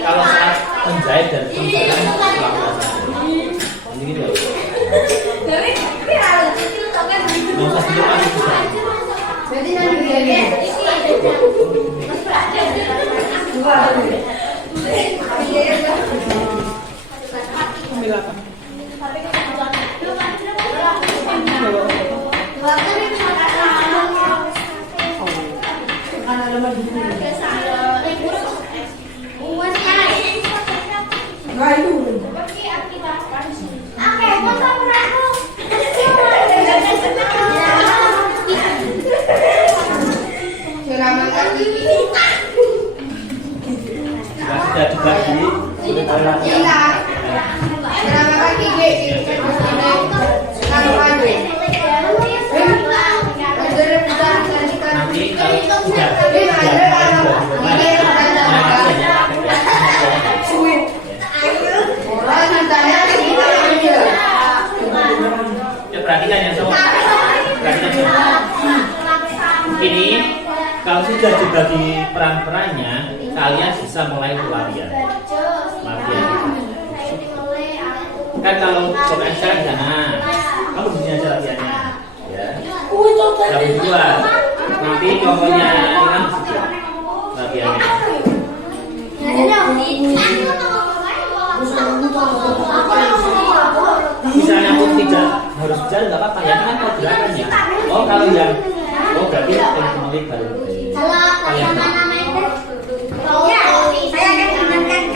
Kalau saat menjahit dan penjahit ini gitu. Nggak usah di depan itu bisa. Berarti Ambil apa? Sudah dibagi nanti kalau sudah ya perhatikan ya semua. Perhatikan semua. Ini kalau sudah dibagi peran-perannya, kalian bisa mulai latihan. Kan kalau pokoknya saya di sana, kamu di sini aja latihannya, ya. Yang kedua, nanti pokoknya kan latihannya. Misalnya pun tidak harus jalan nggak apa-apa, ya kan pergerakannya. Oh kalau yang berarti yang mulai baru.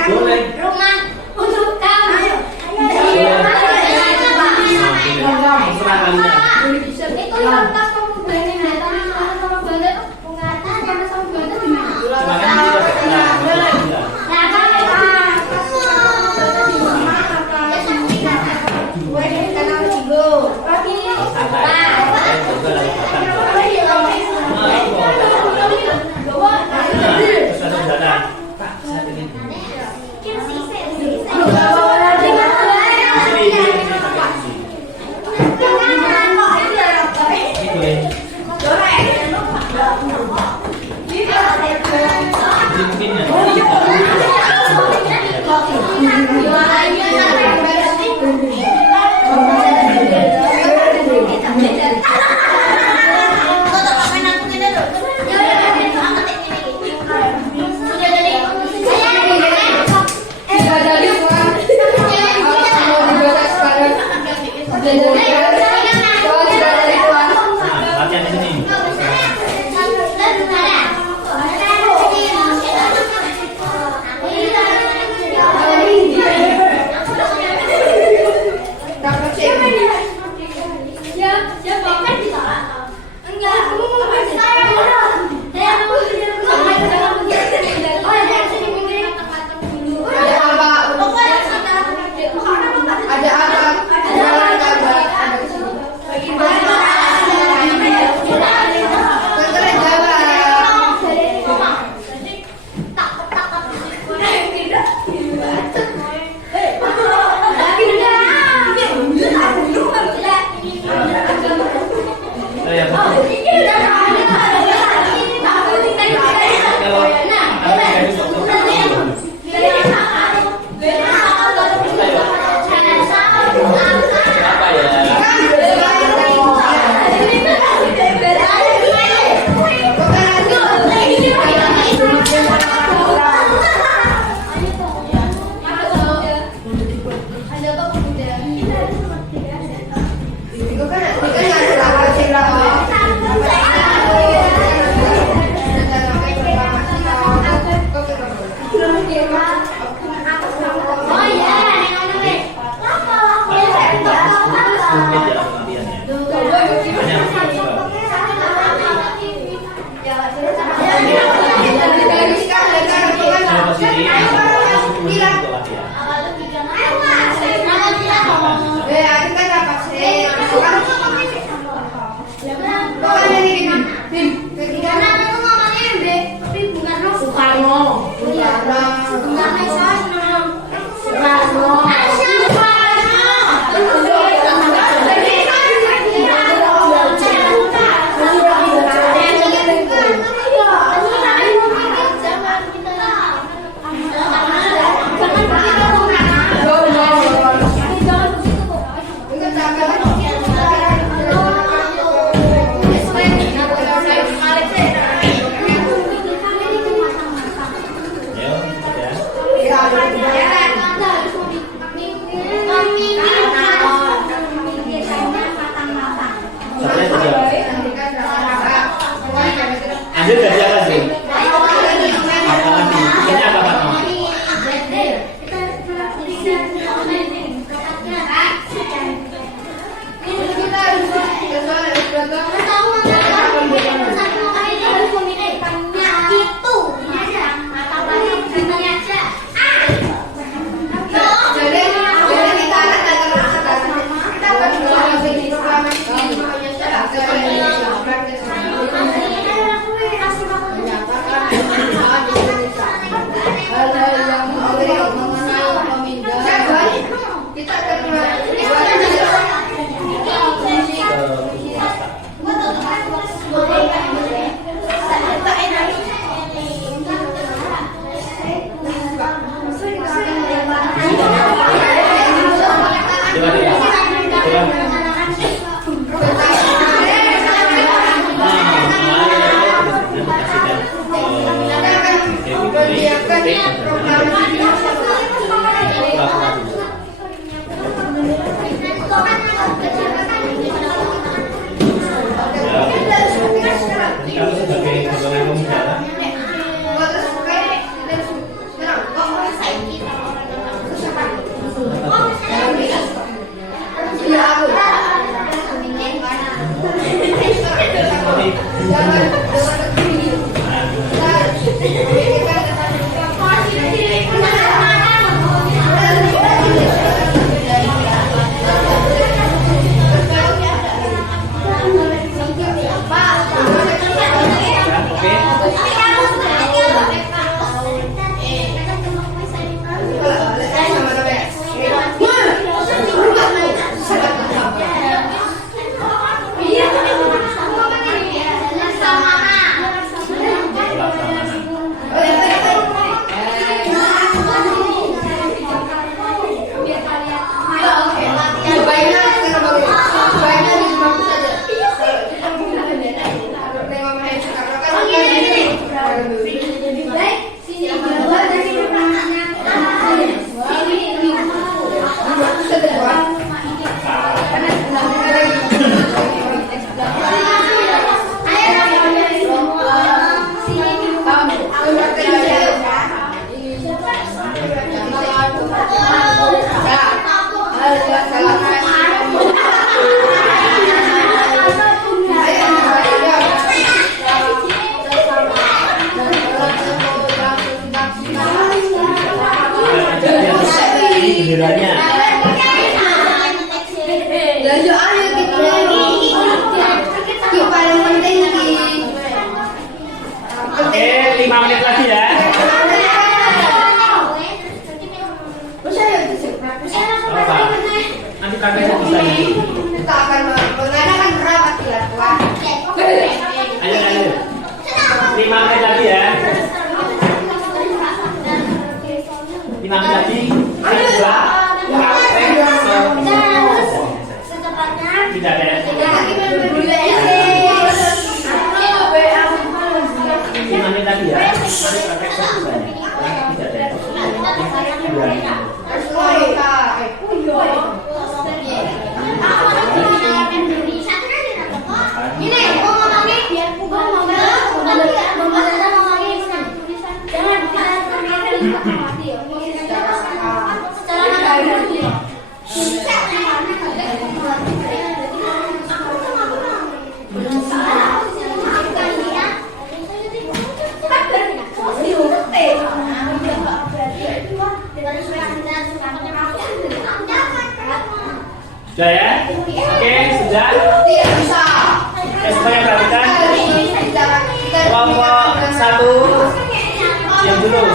Boleh. Rumah untuk kamu. Terserah kalian. Itu yang yang betul. Kalau matematika itu apa ya? Lanjut dari apa sih? Apa lagi? Ini apa Pak? Sama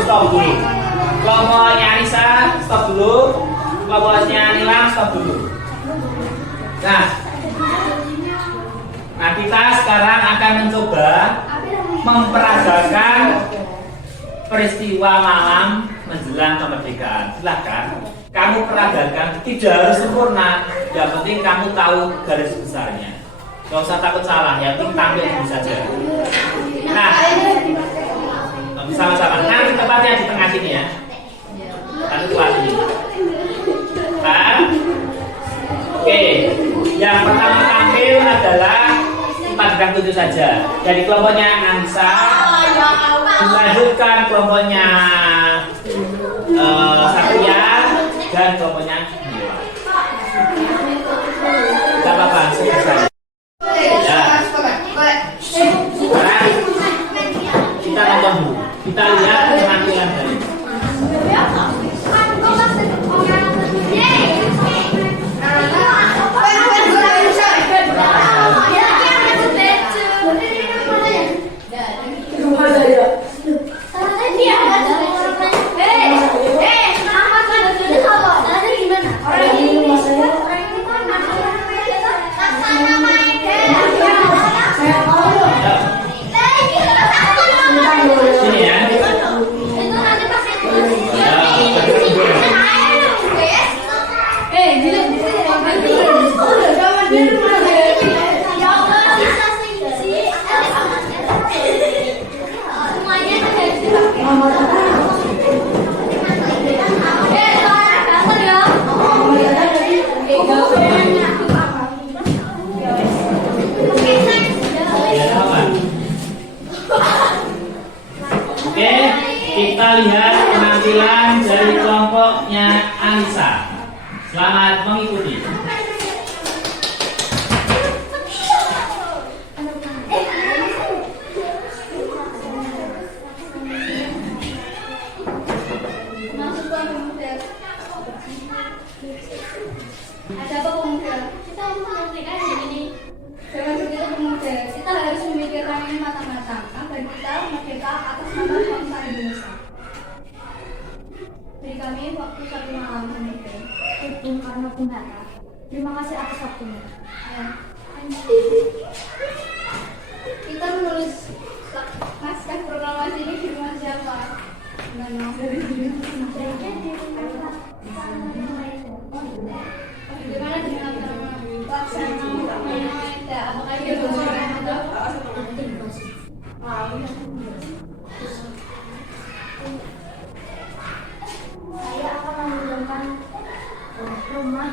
stop dulu. Kelompoknya Anissa, stop dulu. Kelompoknya Nilam, stop dulu. Nah, kita sekarang akan mencoba memperagakan peristiwa malam menjelang kemerdekaan. Silakan, kamu peragakan. Tidak harus sempurna. Yang penting kamu tahu garis besarnya. Gak usah takut salah. Yang penting tampil dulu saja. Nah, sama-sama. Nanti tempatnya di tengah sini ya. Nanti kelas ini. Nah, oke. Yang pertama tampil adalah 4-7 saja. Dari kelompoknya Anissa. Dilanjutkan kelompoknya Satria dan kelompoknya Mila. Tidak apa-apa, selesai. Ya. Sekarang kita nonton dulu. Kita lihat penampilan dari. Sini ya. Oke, kita lihat penampilan dari kelompoknya Anissa. Selamat mengikuti. Ada apa pemuda? Kita harus memerdekakan diri ini. Jangan begitu pemuda. Kita harus memikirkan ini matang-matang agar kita merdeka atas nama bangsa Indonesia. Beri kami waktu 1 malam pemuda. Bung Karno Bung Hatta. Terima kasih atas waktunya. Ya. Kita menulis naskah proklamasi ini di rumah siapa? Bagaimana dengan Laksamana Maeda? Apakah dia bersekolah atau? Saya akan menunjukkan rumah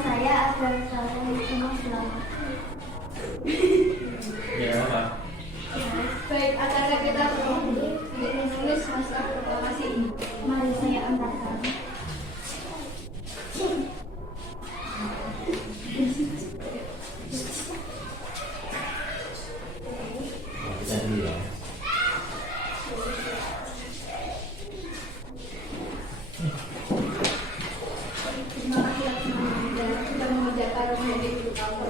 saya agar saya semua selamat. Ya, apa? Baik, acara kita berlangsung untuk menulis naskah proklamasi ini. Mari saya antarkan. Kita dulu ya. Terima kasih sudah mengerjakan menjadi guru kamu.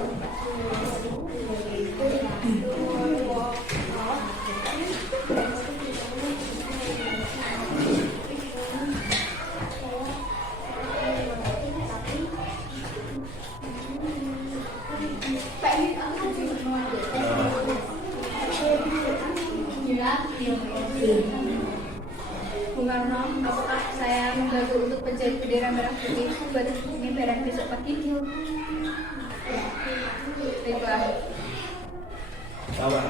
Bung Karno, apakah saya mengganggu untuk menjadi bendera merah putih buat pengibaran besok pagi? Baiklah. Bawa.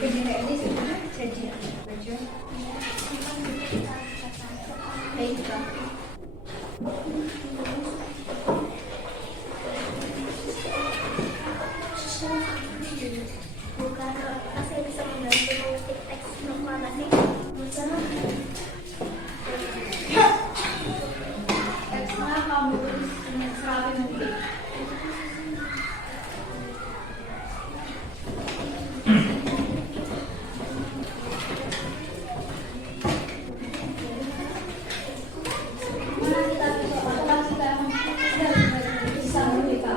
Bendera ini sudah jadi baju. Baiklah. bukan aplikasi yang bisa membantu mengetik teks proklamasi. Teksnya kamu tulis dengan serapi mungkin. Mana kita bisa apakah kita bisa merdeka?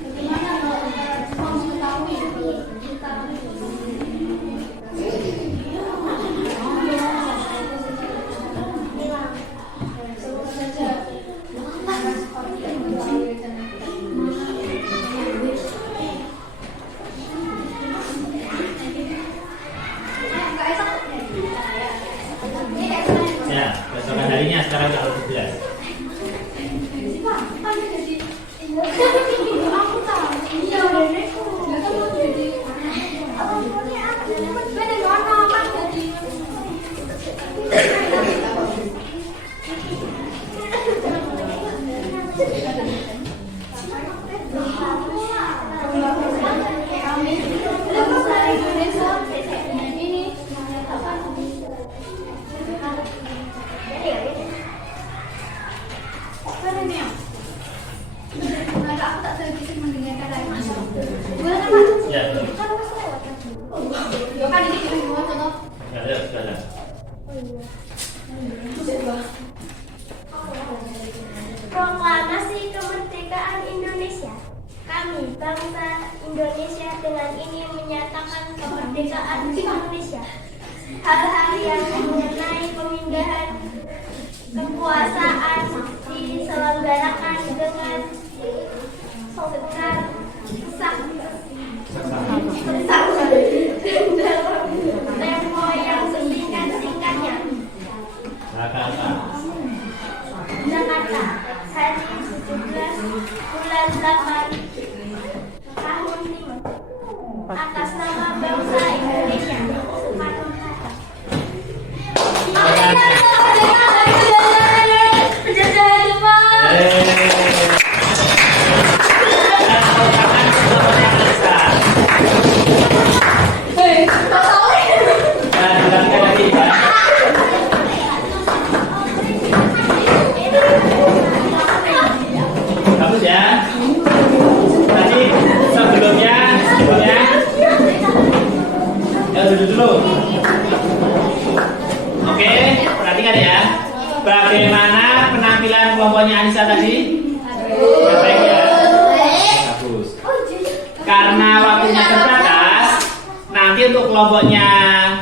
Bagaimana kalau mengetahui kita semoga saja seperti yang Ya, besokan harinya sekarang udah lebih jelas. aku tahu iya nggak tahu jadi kami bangsa Indonesia ini menyatakan Kenapa aku tak bisa mendengarkan lagi? Gimana Pak? Ya, Kan ini cuma contoh. sudah. Proklamasi Kemerdekaan Indonesia. Kami, bangsa Indonesia, dengan ini menyatakan kemerdekaan Indonesia. Hal-hal yang mengenai pemindahan kekuasaan diselenggarakan dengan tempo yang sesingkat-singkatnya. Jakarta, hari 17 bulan 8 tahun 5 atas nama bangsa Indonesia. Soekarno-Hatta. Penjajahan Jepang. Bagus ya. Tadi sebelumnya ya duduk dulu. Oke, perhatikan ya. Bagaimana penampilan kelompoknya Anissa tadi? Baik ya. Bagus. Karena waktunya terbatas, nanti untuk kelompoknya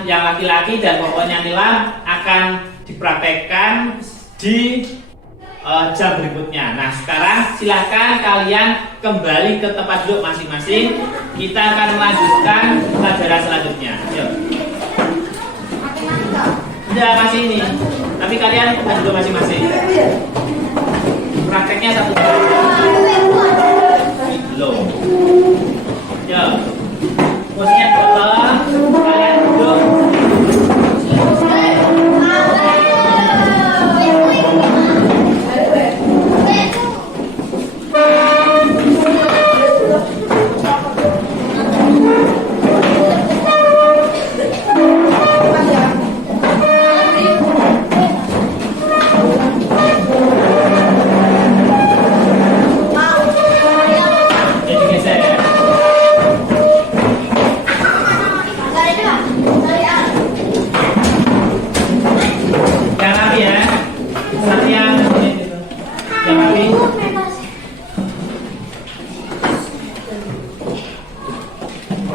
yang laki-laki dan kelompoknya Nilam akan dipraktekkan di jam berikutnya. Nah, sekarang silahkan kalian kembali ke tempat duduk masing-masing. Kita akan melanjutkan pelajaran selanjutnya. Yuk. Udah masih ini, tapi kalian tempat duduk masing-masing. Prakteknya satu jam. Belum. Yuk. Posisinya potong. Kalian duduk.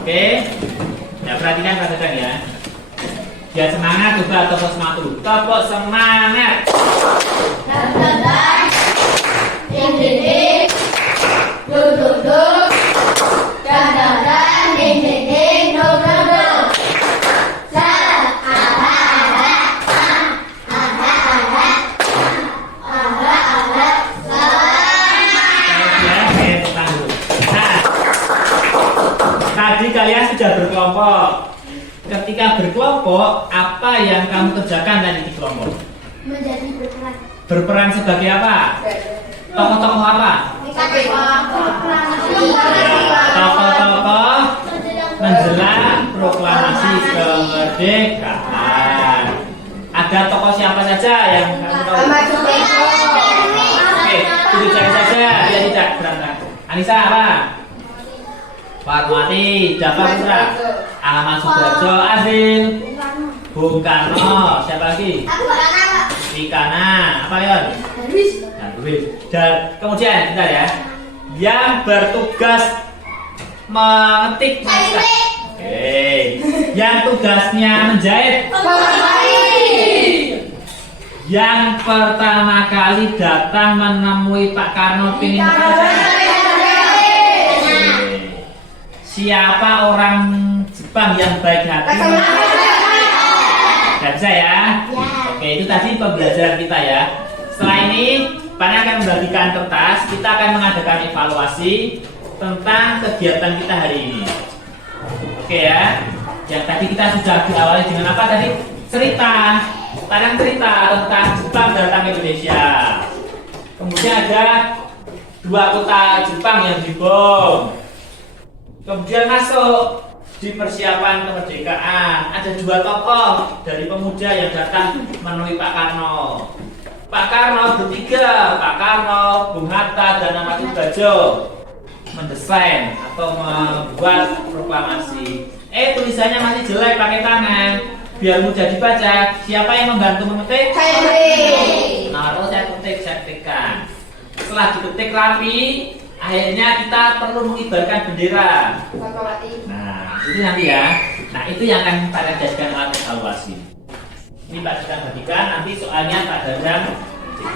Oke, ya perhatikan ya. Biar semangat juga, tepuk semangat dulu. Tepuk semangat. Ding ding ding, duk duk duk, dan dan dan, ding ding ding, duk duk duk. Tadi kalian sudah berkelompok. Ketika berkelompok, apa yang kamu kerjakan tadi di kelompok? Menjadi berkelas. berperan sebagai apa? Tokoh-tokoh apa? Tokoh-tokoh menjelang proklamasi kemerdekaan. Ada tokoh siapa saja yang kamu tahu? Oke, duduk saja, dia tidak berangkat. Anissa apa? Fatmawati, Jafar Putra, Ahmad Sudarjo, Azil, Bung Karno, siapa lagi? Ikana, apa ya? Dan kemudian bentar ya, yang bertugas mengetik naskah. Oke, yang tugasnya menjahit. Yang pertama kali datang menemui Pak Karno ingin siapa orang Jepang yang baik hati? Gak bisa ya? Oke, itu tadi pembelajaran kita ya. Setelah ini, Pani akan membagikan kertas. Kita akan mengadakan evaluasi tentang kegiatan kita hari ini. Oke ya. Yang tadi kita sudah diawali dengan apa tadi? Cerita. Kadang cerita tentang Jepang datang ke Indonesia. Kemudian ada 2 kota Jepang yang dibom. Kemudian masuk di persiapan kemerdekaan. Ada 2 tokoh dari pemuda yang datang menemui Pak Karno. Pak Karno bertiga, Pak Karno, Bung Hatta, dan Ahmad Sudarjo mendesain atau membuat proklamasi. Tulisannya masih jelek pakai tangan. Biar mudah dibaca. Siapa yang membantu memetik? Nah, saya ketikkan. Setelah diketik rapi, akhirnya kita perlu mengibarkan bendera. Nah, itu nanti ya. Nah, itu yang akan kita jadikan alat evaluasi. Ini Pak sedang bagikan, nanti soalnya Pak Dadang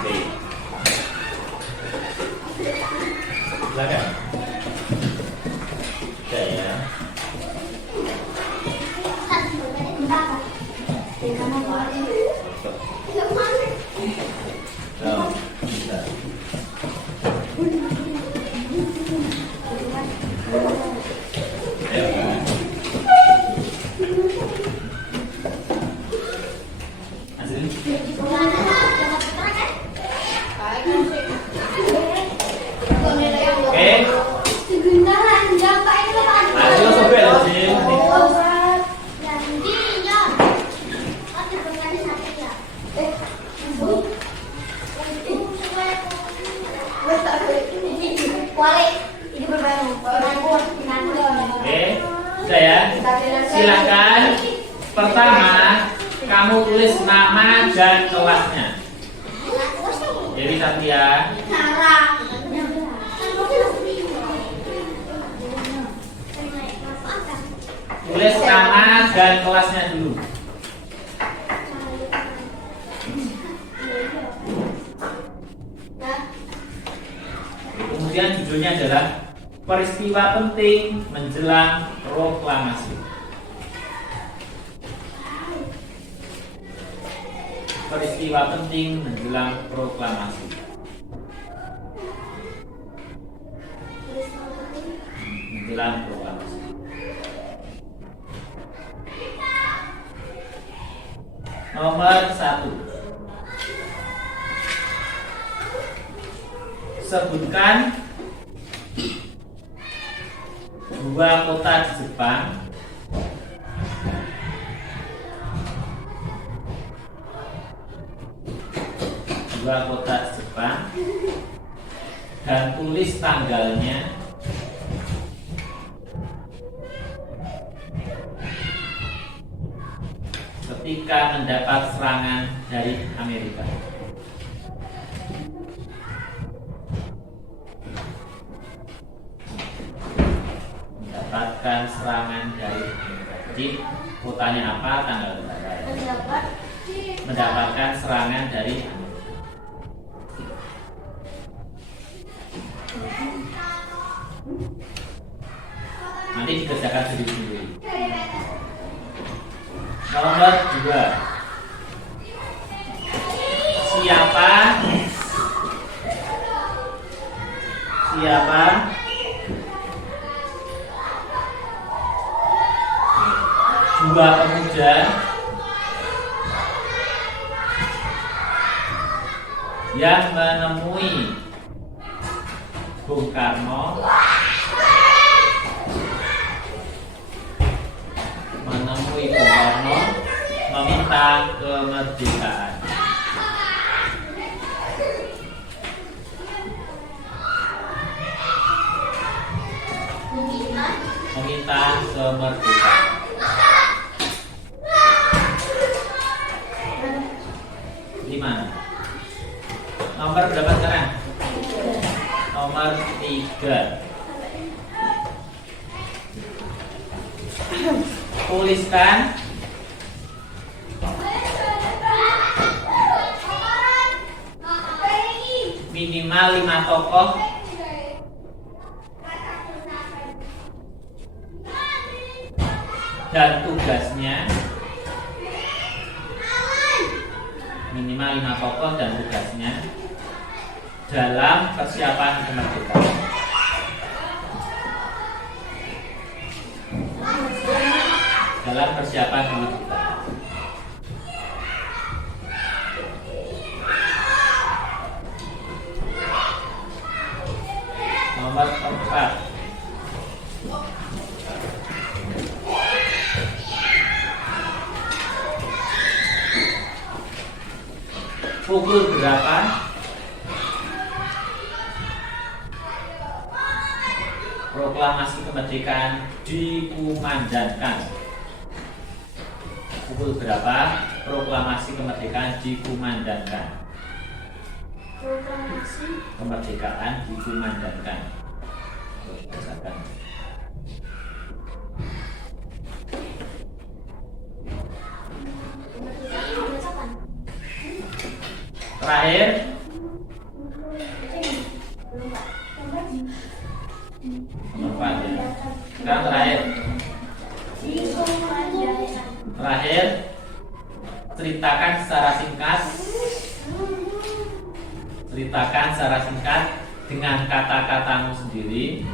cek. Silakan. Oke ya. Oh, bisa. Silakan. Pertama, kamu tulis nama dan kelasnya. Jadi Satria. Tulis nama dan kelasnya dulu. Kemudian judulnya adalah peristiwa penting menjelang proklamasi. Peristiwa penting menjelang proklamasi. Menjelang proklamasi. Nomor 1. Sebutkan 2 kota di Jepang dan tulis tanggalnya ketika mendapat serangan dari Amerika. Mendapatkan serangan dari Amerika. Jadi kotanya apa, tanggal berapa? Mendapatkan serangan dari Amerika. Nanti dikerjakan sendiri-sendiri. Nomor 2. Siapa 2 pemuda yang menemui Bung Karno meminta kemerdekaan. Meminta kemerdekaan. Lima. Nomor berapa sekarang? Nomor 3. Tuliskan minimal 5 tokoh dan tugasnya. Minimal 5 tokoh dan tugasnya dalam persiapan kemerdekaan. Dalam persiapan kemerdekaan. Nomor 4. Pukul berapa proklamasi kemerdekaan dikumandangkan? Pukul berapa proklamasi kemerdekaan dikumandangkan? Proklamasi Kemerdekaan dikumandangkan. Bacakan. dibacakan. Terakhir, Belum Pak. nomor 4 ya. Sekarang terakhir. Terakhir, ceritakan secara singkat. Ceritakan secara singkat dengan kata-katamu sendiri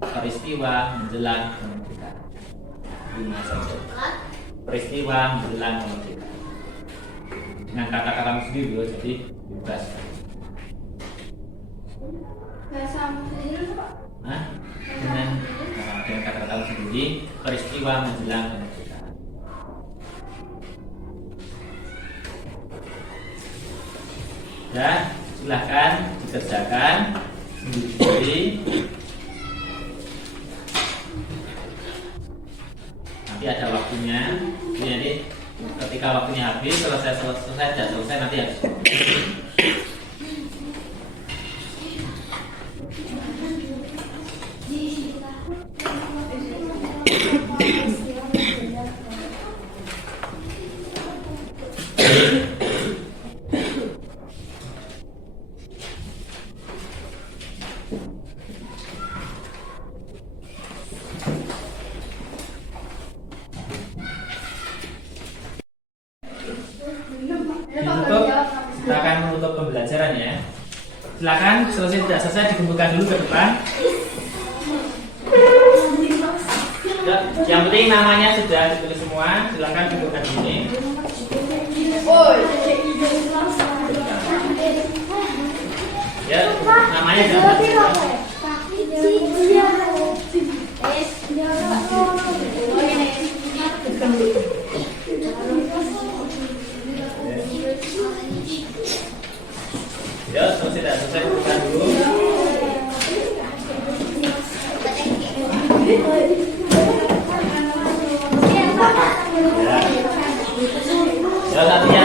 peristiwa menjelang kemerdekaan. 5 saja. Peristiwa menjelang kemerdekaan. Dengan kata-katamu sendiri loh, jadi bebas. Bahasa sendiri Pak. Nah, dengan kata-katamu sendiri peristiwa menjelang kemerdekaan. Dan silahkan dikerjakan sendiri-sendiri. Nanti ada waktunya. Jadi ketika waktunya habis, selesai tidak selesai nanti habis. Ditutup, kita akan menutup pembelajaran ya. Silakan selesai tidak selesai dikumpulkan dulu ke depan. Ya, yang penting namanya sudah ditulis semua. Silakan kumpulkan di sini. Ya, namanya jangan. Ya, selesai tidak selesai kumpulkan dulu. Ya, satu ya.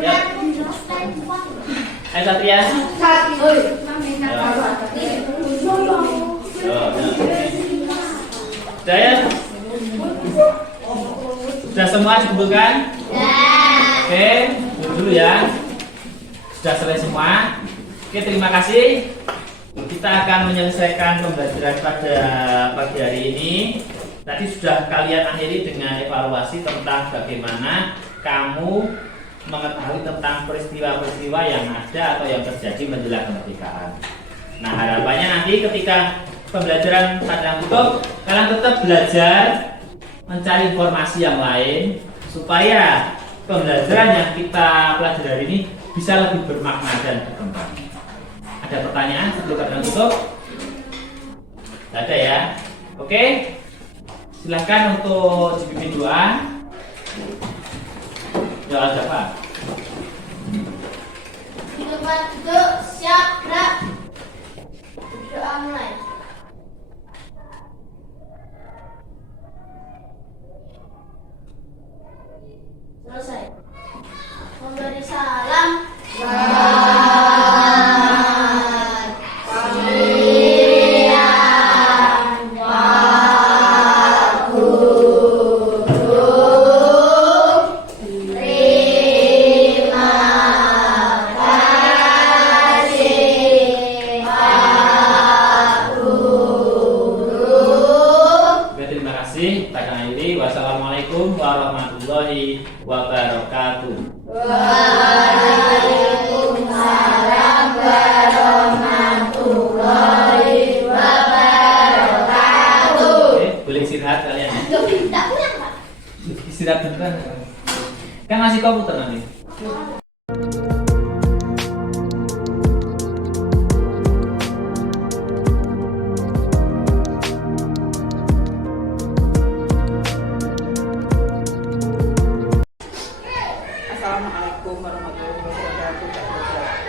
Ya. Ayo Satria. Sudah ya? Sudah semua dikumpulkan? Oke, dulu ya. Sudah selesai semua. Oke, terima kasih. Kita akan menyelesaikan pembelajaran pada pagi hari ini. Tadi sudah kalian akhiri dengan evaluasi tentang bagaimana kamu mengetahui tentang peristiwa-peristiwa yang ada atau yang terjadi menjelang kemerdekaan. Nah, harapannya nanti ketika pembelajaran sadang tutup, kalian tetap belajar mencari informasi yang lain supaya pembelajaran yang kita pelajari hari ini bisa lebih bermakna dan berkembang. Ada pertanyaan sebelum kita tutup? Tidak ada ya? Oke, silakan untuk dipimpin doa. Ya ada Pak. Di tempat duduk, siap, gerak. Doa mulai. Selesai. Memberi salam. Terima kasih. Kita akhiri. Wassalamualaikum warahmatullahi wabarakatuh. Waalaikumsalam warahmatullahi wabarakatuh. Oke, boleh istirahat kalian ya. Tidak pulang, Pak. Istirahat beneran. Kan masih komputer nanti. Assalamualaikum warahmatullahi wabarakatuh.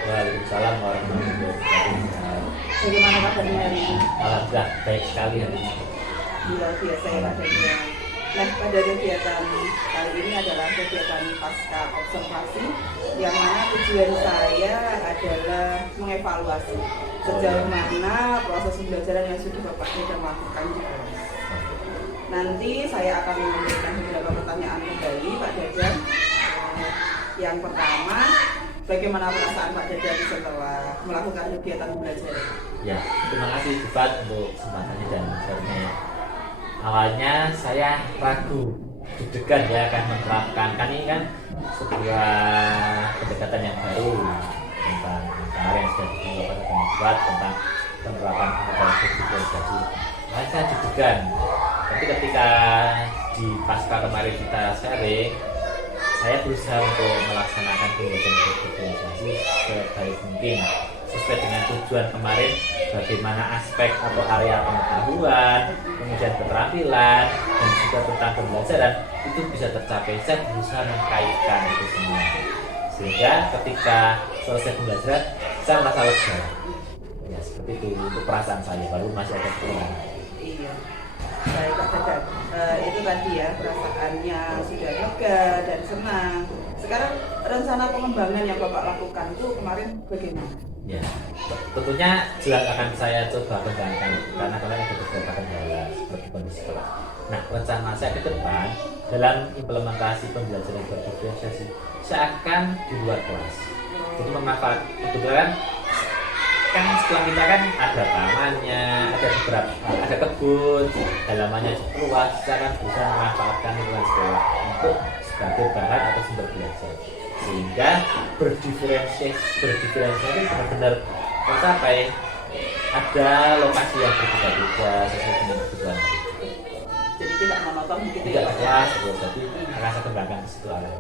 Waalaikumsalam warahmatullahi wabarakatuh. Bagaimana kabarnya hari ini? Alhamdulillah baik sekali hari ini. Luar biasa ya Pak Dada. Nah, pada kegiatan kali ini adalah kegiatan pasca observasi yang mana tujuan saya adalah mengevaluasi sejauh mana proses pembelajaran yang sudah Bapak Dada lakukan di kelas. Nanti saya akan memberikan beberapa pertanyaan kembali Pak Dada. Yang pertama, bagaimana perasaan Pak Dada setelah melakukan kegiatan pembelajaran? Ya, terima kasih Jubat untuk kesempatannya dan sharingnya. Awalnya saya ragu, deg-degan ya akan menerapkan, kan ini kan sebuah pendekatan yang baru tentang kemarin yang sudah dilakukan dengan Jubat tentang penerapan pendidikan digitalisasi. Makanya saya deg-degan. Tapi ketika di pasca kemarin kita sharing, saya berusaha untuk melaksanakan pembelajaran digitalisasi sebaik mungkin sesuai dengan tujuan kemarin, bagaimana aspek atau area pengetahuan, kemudian keterampilan, dan juga tentang pembelajaran itu bisa tercapai. Saya berusaha mengkaitkan itu semua sehingga ketika selesai pembelajaran saya merasa lega. Ya seperti itu untuk perasaan saya, baru masih ada kekurangan. Iya. Baik Pak Dada, itu tadi ya perasaannya sudah lega dan senang. Sekarang rencana pengembangan yang Bapak lakukan itu kemarin bagaimana? Ya, tentunya jelas akan saya coba kembangkan karena kemarin ada beberapa kendala seperti kondisi kelas. Nah, rencana saya ke depan dalam implementasi pembelajaran berdiferensiasi saya akan di luar kelas. Jadi memanfaatkan kebetulan kan sekolah kita kan ada tamannya, ada beberapa, ada kebun, halamannya cukup luas. Saya akan berusaha memanfaatkan lingkungan sekolah untuk sebagai bahan atau sumber belajar, sehingga berdiferensiasi benar-benar tercapai. Ada lokasi yang berbeda-beda sesuai dengan kebutuhan. Jadi tidak monoton begitu Tidak ya Pak ya? kelas, jadi akan saya kembangkan ke situ arahnya.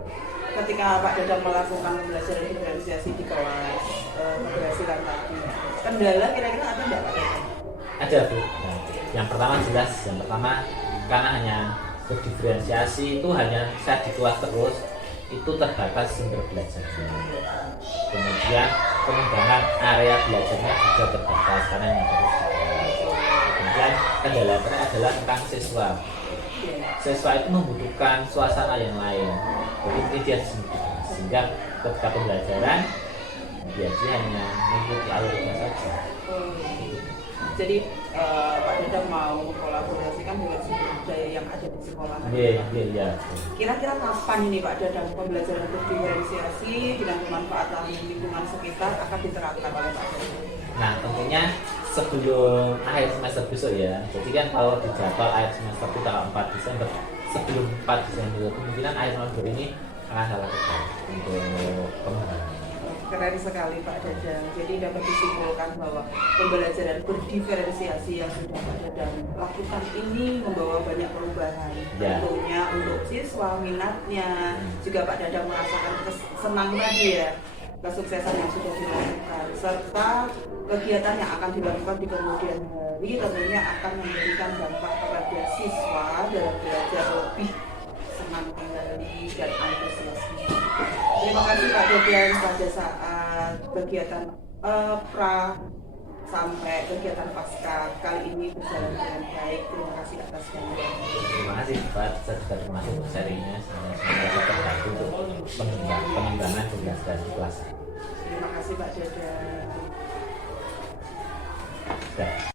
Ketika Pak Dada melakukan pembelajaran diferensiasi di kelas keberhasilan tadi, kendala kira-kira ada nggak Pak Dada? Ada Bu. Nah, yang pertama jelas, yang pertama karena hanya berdiferensiasi itu hanya saya di kelas terus, itu terbatas sumber belajarnya. Kemudian pengembangan area belajarnya juga terbatas karena yang terus di kelas. Kemudian kendala adalah tentang siswa. Siswa itu membutuhkan suasana yang lain. Jadi ini dia sehingga ketika pembelajaran dia hanya mengikuti alurnya saja. Jadi Pak Dada mau mengkolaborasikan dengan sumber daya yang ada di sekolah. Iya. Kira-kira kapan ini Pak Dada pembelajaran berdiferensiasi dengan pemanfaatan lingkungan sekitar akan diterapkan oleh Pak Dada? Nah, tentunya sebelum akhir semester besok ya. Jadi kan kalau di jadwal akhir semester itu tanggal 4 Desember, sebelum 4 Desember kemungkinan akhir November ini akan saya lakukan untuk pengembangan. Keren sekali Pak Dadang. Jadi dapat disimpulkan bahwa pembelajaran berdiferensiasi yang sudah Pak Dadang lakukan ini membawa banyak perubahan. Ya. Tentunya untuk siswa, minatnya, juga Pak Dadang merasakan senang tadi ya, kesuksesan yang sudah dilakukan, serta kegiatan yang akan dilakukan di kemudian hari tentunya akan memberikan dampak kepada siswa dalam belajar lebih senang kembali dan antusias. Terima kasih Pak Dadang pada saat kegiatan pra sampai kegiatan pasca kali ini berjalan dengan baik. Terima kasih atas bantuan. Terima kasih Pak, saya juga termasuk sharingnya, semoga terbantu untuk pengembangan tugas dan kelas. Terima kasih Pak Dadang. Sudah.